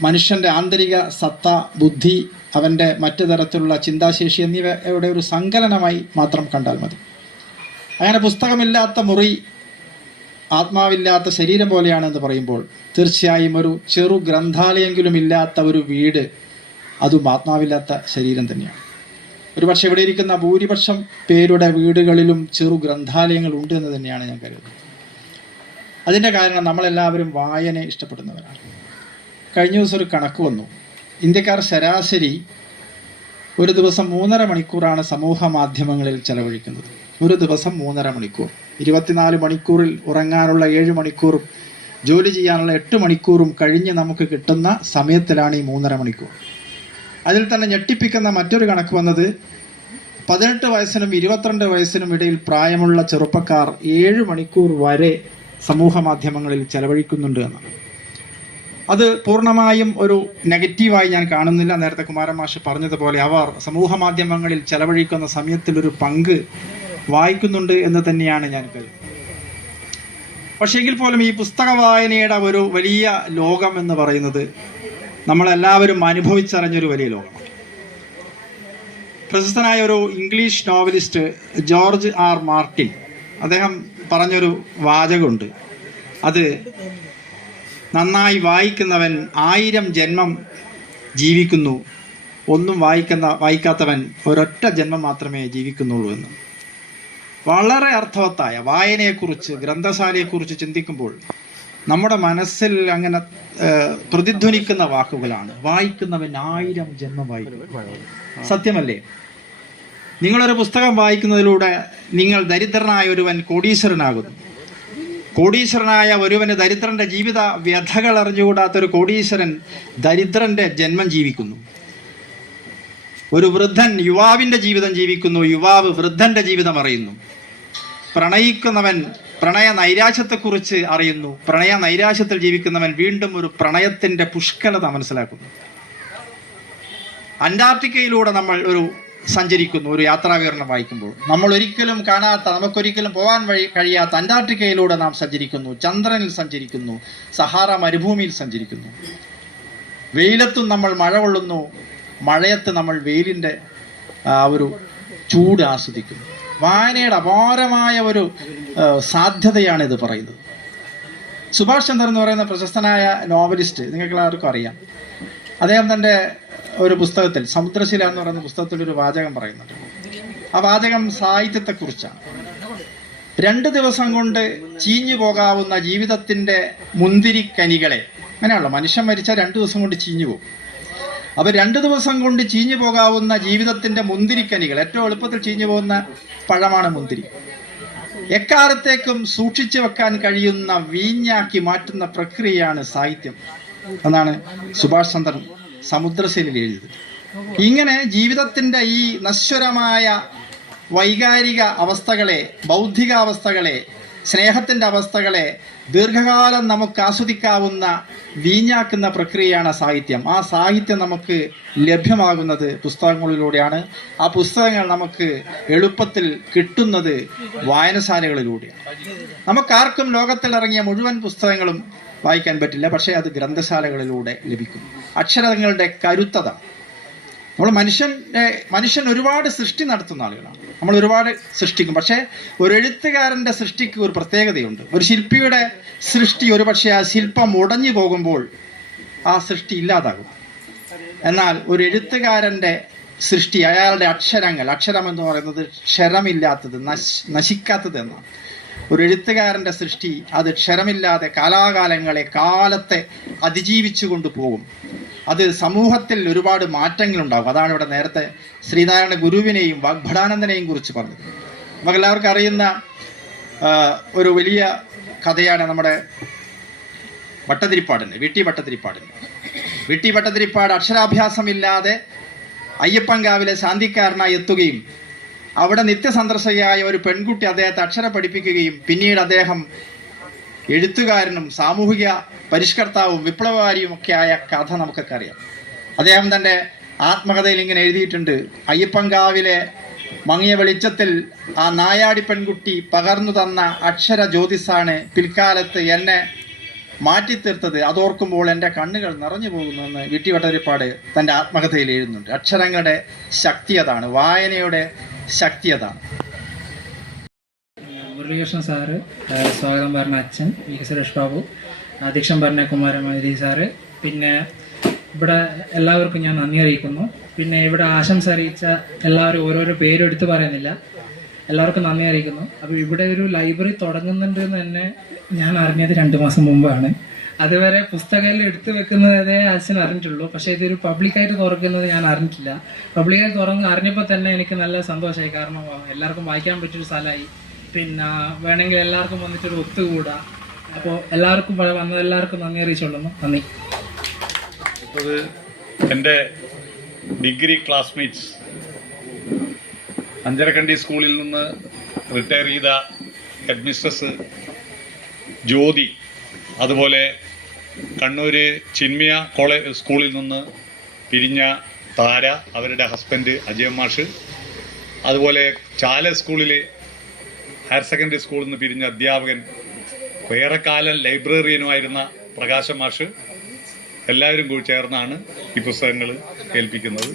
മനുഷ്യൻ്റെ ആന്തരിക സത്ത, ബുദ്ധി, അവൻ്റെ മറ്റു തരത്തിലുള്ള ചിന്താശേഷി എന്നിവയുടെ ഒരു സങ്കലനമായി മാത്രം കണ്ടാൽ മതി. അങ്ങനെ പുസ്തകമില്ലാത്ത മുറി ആത്മാവില്ലാത്ത ശരീരം പോലെയാണെന്ന് പറയുമ്പോൾ തീർച്ചയായും ഒരു ചെറു ഗ്രന്ഥാലയെങ്കിലും ഇല്ലാത്ത ഒരു വീട് അതും ആത്മാവില്ലാത്ത ശരീരം തന്നെയാണ്. ഒരുപക്ഷെ ഇവിടെ ഇരിക്കുന്ന ഭൂരിപക്ഷം പേരുടെ വീടുകളിലും ചെറു ഗ്രന്ഥാലയങ്ങൾ ഉണ്ട് എന്ന് തന്നെയാണ് ഞാൻ കരുതുന്നത്. അതിൻ്റെ കാരണം നമ്മളെല്ലാവരും വായന ഇഷ്ടപ്പെടുന്നവരാണ്. കഴിഞ്ഞ ദിവസം ഒരു കണക്ക് വന്നു. ഇന്ത്യക്കാർ ശരാശരി ഒരു ദിവസം 3.5 മണിക്കൂറാണ് സമൂഹ മാധ്യമങ്ങളിൽ ചെലവഴിക്കുന്നത്. ഒരു ദിവസം 3.5 മണിക്കൂർ. 24 മണിക്കൂറിൽ ഉറങ്ങാനുള്ള 7 മണിക്കൂറും ജോലി ചെയ്യാനുള്ള 8 മണിക്കൂറും കഴിഞ്ഞ് നമുക്ക് കിട്ടുന്ന സമയത്തിലാണ് ഈ 3.5 മണിക്കൂർ. അതിൽ തന്നെ ഞെട്ടിപ്പിക്കുന്ന മറ്റൊരു കണക്ക് വന്നത് 18 വയസ്സിനും 22 വയസ്സിനും ഇടയിൽ പ്രായമുള്ള ചെറുപ്പക്കാർ 7 മണിക്കൂർ വരെ സമൂഹ മാധ്യമങ്ങളിൽ ചെലവഴിക്കുന്നുണ്ട് എന്നാണ്. അത് പൂർണ്ണമായും ഒരു നെഗറ്റീവായി ഞാൻ കാണുന്നില്ല. നേരത്തെ കുമാരൻ മാഷ് പറഞ്ഞതുപോലെ അവർ സമൂഹ മാധ്യമങ്ങളിൽ ചെലവഴിക്കുന്ന സമയത്തിലൊരു പങ്ക് വായിക്കുന്നുണ്ട് എന്ന് തന്നെയാണ് ഞാൻ കരുതുന്നത്. പക്ഷേ എങ്കിൽ പോലും ഈ പുസ്തക വായനയുടെ ഒരു വലിയ ലോകം എന്ന് പറയുന്നത് നമ്മളെല്ലാവരും അനുഭവിച്ചറിഞ്ഞൊരു വലിയ ലോകമാണ്. പ്രശസ്തനായ ഒരു English novelist George R Martin അദ്ദേഹം പറഞ്ഞൊരു വാചകമുണ്ട്. അത് നന്നായി വായിക്കുന്നവൻ 1000 ജന്മം ജീവിക്കുന്നു, ഒന്നും വായിക്കാത്തവൻ ഒരൊറ്റ ജന്മം മാത്രമേ ജീവിക്കുന്നുള്ളൂ എന്ന്. വളരെ അർത്ഥവത്തായ വായനയെക്കുറിച്ച്, ഗ്രന്ഥശാലയെക്കുറിച്ച് ചിന്തിക്കുമ്പോൾ നമ്മുടെ മനസ്സിൽ അങ്ങനെ പ്രതിധ്വനിക്കുന്ന വാക്കുകളാണ്. വായിക്കുന്നവൻ 1000 ജന്മം വായിക്കും. സത്യമല്ലേ? നിങ്ങളൊരു പുസ്തകം വായിക്കുന്നതിലൂടെ നിങ്ങൾ ദരിദ്രനായ ഒരുവൻ കോടീശ്വരനാകുന്നു. കോടീശ്വരനായ ഒരുവന് ദരിദ്രന്റെ ജീവിത വ്യഥകൾ അറിഞ്ഞുകൂടാത്തൊരു കോടീശ്വരൻ ദരിദ്രന്റെ ജന്മം ജീവിക്കുന്നു. ഒരു വൃദ്ധൻ യുവാവിൻ്റെ ജീവിതം ജീവിക്കുന്നു, യുവാവ് വൃദ്ധന്റെ ജീവിതം അറിയുന്നു. പ്രണയിക്കുന്നവൻ പ്രണയ നൈരാശ്യത്തെക്കുറിച്ച് അറിയുന്നു, പ്രണയ നൈരാശ്യത്തിൽ ജീവിക്കുന്നവൻ വീണ്ടും ഒരു പ്രണയത്തിൻ്റെ പുഷ്കലത മനസ്സിലാക്കുന്നു. അന്റാർട്ടിക്കയിലൂടെ നമ്മൾ സഞ്ചരിക്കുന്നു. ഒരു യാത്രാവിവരണം വായിക്കുമ്പോൾ നമ്മൾ ഒരിക്കലും കാണാത്ത, നമുക്കൊരിക്കലും പോകാൻ കഴിയാത്ത അന്റാർട്ടിക്കയിലൂടെ നാം സഞ്ചരിക്കുന്നു. ചന്ദ്രനിൽ സഞ്ചരിക്കുന്നു, സഹാറ മരുഭൂമിയിൽ സഞ്ചരിക്കുന്നു. വെയിലത്തും നമ്മൾ മഴ കൊള്ളുന്നു, മഴയത്ത് നമ്മൾ വെയിലിൻ്റെ ഒരു ചൂട് ആസ്വദിക്കുന്നു. വായനയുടെ അപാരമായ ഒരു സാധ്യതയാണ് ഇത് പറയുന്നത്. സുഭാഷ് ചന്ദ്രൻ എന്ന് പറയുന്ന പ്രശസ്തനായ നോവലിസ്റ്റ് നിങ്ങൾക്ക് എല്ലാവർക്കും അറിയാം. അദ്ദേഹം തൻ്റെ ഒരു പുസ്തകത്തിൽ, സമുദ്രശില എന്ന് പറയുന്ന പുസ്തകത്തിൽ ഒരു വാചകം പറയുന്നുണ്ട്. ആ വാചകം സാഹിത്യത്തെക്കുറിച്ചാണ്. 2 ദിവസം കൊണ്ട് ചീഞ്ഞു പോകാവുന്ന ജീവിതത്തിൻ്റെ മുന്തിരിക്കനികളെ, അങ്ങനെയാണല്ലോ, മനുഷ്യൻ മരിച്ചാൽ 2 ദിവസം കൊണ്ട് ചീഞ്ഞു പോകും. അപ്പോൾ 2 ദിവസം കൊണ്ട് ചീഞ്ഞു പോകാവുന്ന ജീവിതത്തിൻ്റെ മുന്തിരിക്കനികൾ, ഏറ്റവും എളുപ്പത്തിൽ ചീഞ്ഞു പോകുന്ന പഴമാണ് മുന്തിരി. എക്കാലത്തേക്കും സൂക്ഷിച്ചു വെക്കാൻ കഴിയുന്ന വീഞ്ഞാക്കി മാറ്റുന്ന പ്രക്രിയയാണ് സാഹിത്യം എന്നാണ് സുഭാഷ് ചന്ദ്രൻ സമുദ്രശീലിൽ എഴുതിയത്. ഇങ്ങനെ ജീവിതത്തിൻ്റെ ഈ നശ്വരമായ വൈകാരിക അവസ്ഥകളെ, ബൗദ്ധികാവസ്ഥകളെ, സ്നേഹത്തിൻ്റെ അവസ്ഥകളെ ദീർഘകാലം നമുക്ക് ആസ്വദിക്കാവുന്ന വീഞ്ഞാക്കുന്ന പ്രക്രിയയാണ് സാഹിത്യം. ആ സാഹിത്യം നമുക്ക് ലഭ്യമാകുന്നത് പുസ്തകങ്ങളിലൂടെയാണ്. ആ പുസ്തകങ്ങൾ നമുക്ക് എളുപ്പത്തിൽ കിട്ടുന്നത് വായനശാലകളിലൂടെയാണ്. നമുക്കാർക്കും ലോകത്തിലിറങ്ങിയ മുഴുവൻ പുസ്തകങ്ങളും വായിക്കാൻ പറ്റില്ല, പക്ഷേ അത് ഗ്രന്ഥശാലകളിലൂടെ ലഭിക്കും. അക്ഷരങ്ങളുടെ കരുത്തത. നമ്മൾ മനുഷ്യൻ ഒരുപാട് സൃഷ്ടി നടത്തുന്ന ആളുകളാണ്. നമ്മൾ ഒരുപാട് സൃഷ്ടിക്കും. പക്ഷേ ഒരു എഴുത്തുകാരൻ്റെ സൃഷ്ടിക്ക് ഒരു പ്രത്യേകതയുണ്ട്. ഒരു ശില്പിയുടെ സൃഷ്ടി ഒരുപക്ഷെ ആ ശില്പം ഉടഞ്ഞു പോകുമ്പോൾ ആ സൃഷ്ടി ഇല്ലാതാകും. എന്നാൽ ഒരു എഴുത്തുകാരൻ്റെ സൃഷ്ടി, അയാളുടെ അക്ഷരം എന്ന് പറയുന്നത് ക്ഷരമില്ലാത്തത്, നശിക്കാത്തത് എന്നാണ്. ഒരു എഴുത്തുകാരൻ്റെ സൃഷ്ടി അത് ക്ഷരമില്ലാതെ കാലത്തെ അതിജീവിച്ചു കൊണ്ടുപോകും. അത് സമൂഹത്തിൽ ഒരുപാട് മാറ്റങ്ങളുണ്ടാകും. അതാണ് ഇവിടെ നേരത്തെ ശ്രീനാരായണ ഗുരുവിനെയും വാഗ്ഭടാനന്ദനെയും കുറിച്ച് പറഞ്ഞത്. നമുക്കെല്ലാവർക്കും അറിയുന്ന ഒരു വലിയ കഥയാണ് നമ്മുടെ വി ടി ഭട്ടതിരിപ്പാട് അക്ഷരാഭ്യാസമില്ലാതെ അയ്യപ്പൻകാവിലെ ശാന്തിക്കാരനായി എത്തുകയും അവിടെ നിത്യസന്ദർശകയായ ഒരു പെൺകുട്ടി അദ്ദേഹത്തെ അക്ഷരം പഠിപ്പിക്കുകയും പിന്നീട് അദ്ദേഹം എഴുത്തുകാരനും സാമൂഹിക പരിഷ്കർത്താവും വിപ്ലവകാരിയും ഒക്കെ ആയ കഥ നമുക്കൊക്കെ അറിയാം. അദ്ദേഹം തൻ്റെ ആത്മകഥയിൽ ഇങ്ങനെ എഴുതിയിട്ടുണ്ട്: അയ്യപ്പൻകാവിലെ മങ്ങിയ വെളിച്ചത്തിൽ ആ നായാടി പെൺകുട്ടി പകർന്നു തന്ന അക്ഷര ജ്യോതിസാണ് പിൽക്കാലത്ത് എന്നെ മാറ്റിത്തീർത്തത്. അതോർക്കുമ്പോൾ എൻ്റെ കണ്ണുകൾ നിറഞ്ഞു പോകുന്നുവെന്ന് വി ടി ഭട്ടതിരിപ്പാട് തൻ്റെ ആത്മകഥയിൽ എഴുതുന്നുണ്ട്. അക്ഷരങ്ങളുടെ ശക്തി അതാണ്, വായനയുടെ ശക്തി അതാണ്. മുരളീകൃഷ്ണൻ സാറ്, സ്വാഗതം പറഞ്ഞ അച്ഛൻ വി കെ സുരേഷ് ബാബു, അധ്യക്ഷൻ പറഞ്ഞ കുമാരമാതിരി സാറ്, പിന്നെ ഇവിടെ എല്ലാവർക്കും ഞാൻ നന്ദി അറിയിക്കുന്നു. പിന്നെ ഇവിടെ ആശംസ അറിയിച്ച എല്ലാവരും ഓരോരോ പേരെടുത്ത് പറയുന്നില്ല, എല്ലാവർക്കും നന്ദി അറിയിക്കുന്നു. അപ്പോൾ ഇവിടെ ഒരു ലൈബ്രറി തുടങ്ങുന്നുണ്ട് എന്ന് തന്നെ ഞാൻ അറിഞ്ഞത് 2 മാസം മുമ്പാണ്. അതുവരെ പുസ്തകങ്ങൾ എടുത്തു വെക്കുന്നതേ അച്ഛൻ അറിഞ്ഞിട്ടുള്ളൂ. പക്ഷേ ഇതൊരു പബ്ലിക്കായിട്ട് തുറക്കുന്നത് ഞാൻ അറിഞ്ഞിട്ടില്ല. പബ്ലിക്കായിട്ട് അറിഞ്ഞപ്പോൾ തന്നെ എനിക്ക് നല്ല സന്തോഷമായി. കാരണം എല്ലാവർക്കും വായിക്കാൻ പറ്റിയൊരു സ്ഥലമായി. പിന്നെ വേണമെങ്കിൽ എല്ലാവർക്കും വന്നിട്ടൊരു ഒത്തുകൂടാ. അപ്പോൾ എല്ലാവർക്കും വന്നതെല്ലാവർക്കും നന്ദി അറിയിച്ചുകൊള്ളുന്നു. നന്ദി. അത് എൻ്റെ ഡിഗ്രി ക്ലാസ്മേറ്റ്സ് അഞ്ചരക്കണ്ടി സ്കൂളിൽ നിന്ന് റിട്ടയർ ചെയ്ത ഹെഡ് മിസ്ട്രസ് ജ്യോതി, അതുപോലെ കണ്ണൂർ ചിന്മയ കോളേജ് സ്കൂളിൽ നിന്ന് പിരിഞ്ഞ താര, അവരുടെ ഹസ്ബൻഡ് അജയ് മാഷ്, അതുപോലെ ചാല സ്കൂളിൽ ഹയർ സെക്കൻഡറി സ്കൂളിൽ നിന്ന് പിരിഞ്ഞ അധ്യാപകൻ, ഏറെക്കാലം ലൈബ്രറിയനുമായിരുന്ന പ്രകാശ മാഷ്, എല്ലാവരും കൂടി ചേർന്നാണ് ഈ പുസ്തകങ്ങൾ ഏൽപ്പിക്കുന്നത്.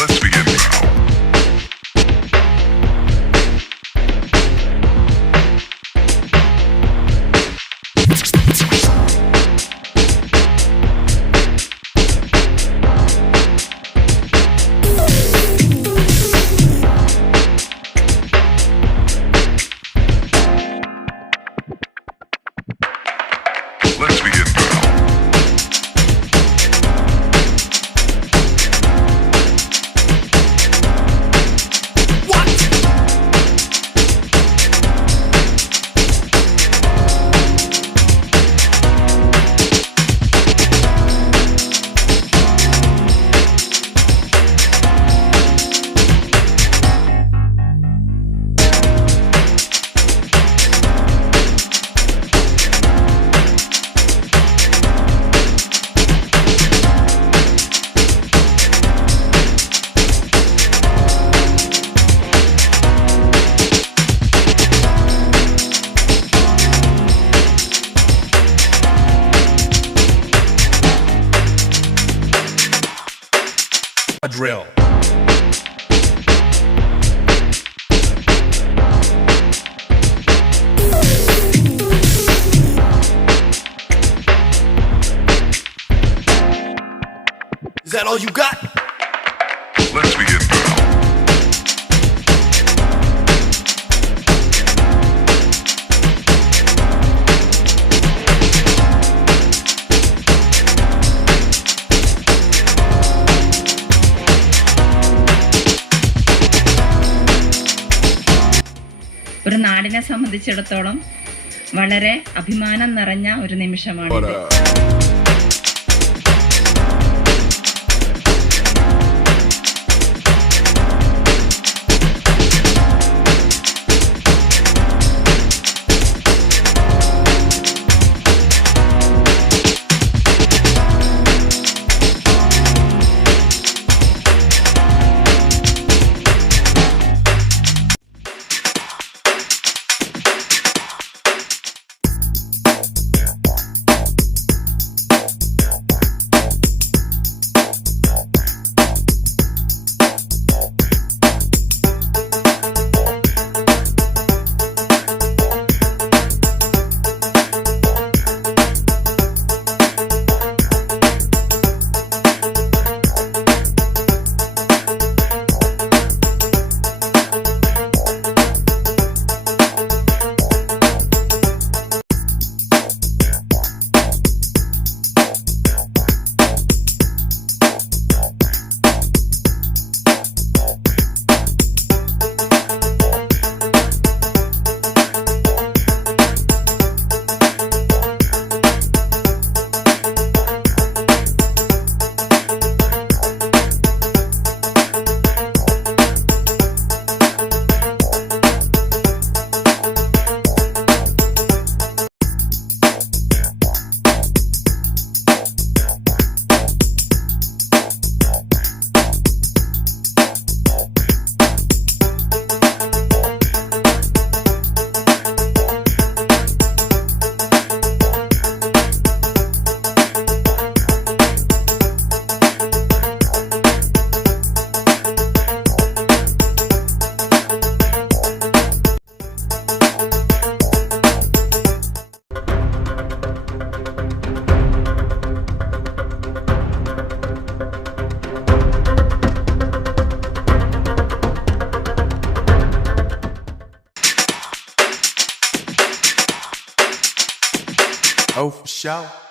Let's begin now. Let's begin now. A drill. Is that all you got? Let's begin now. ഒരു നാടിനെ സംബന്ധിച്ചിടത്തോളം വളരെ അഭിമാനം നിറഞ്ഞ ഒരു നിമിഷമാണ്. Oh, for sure.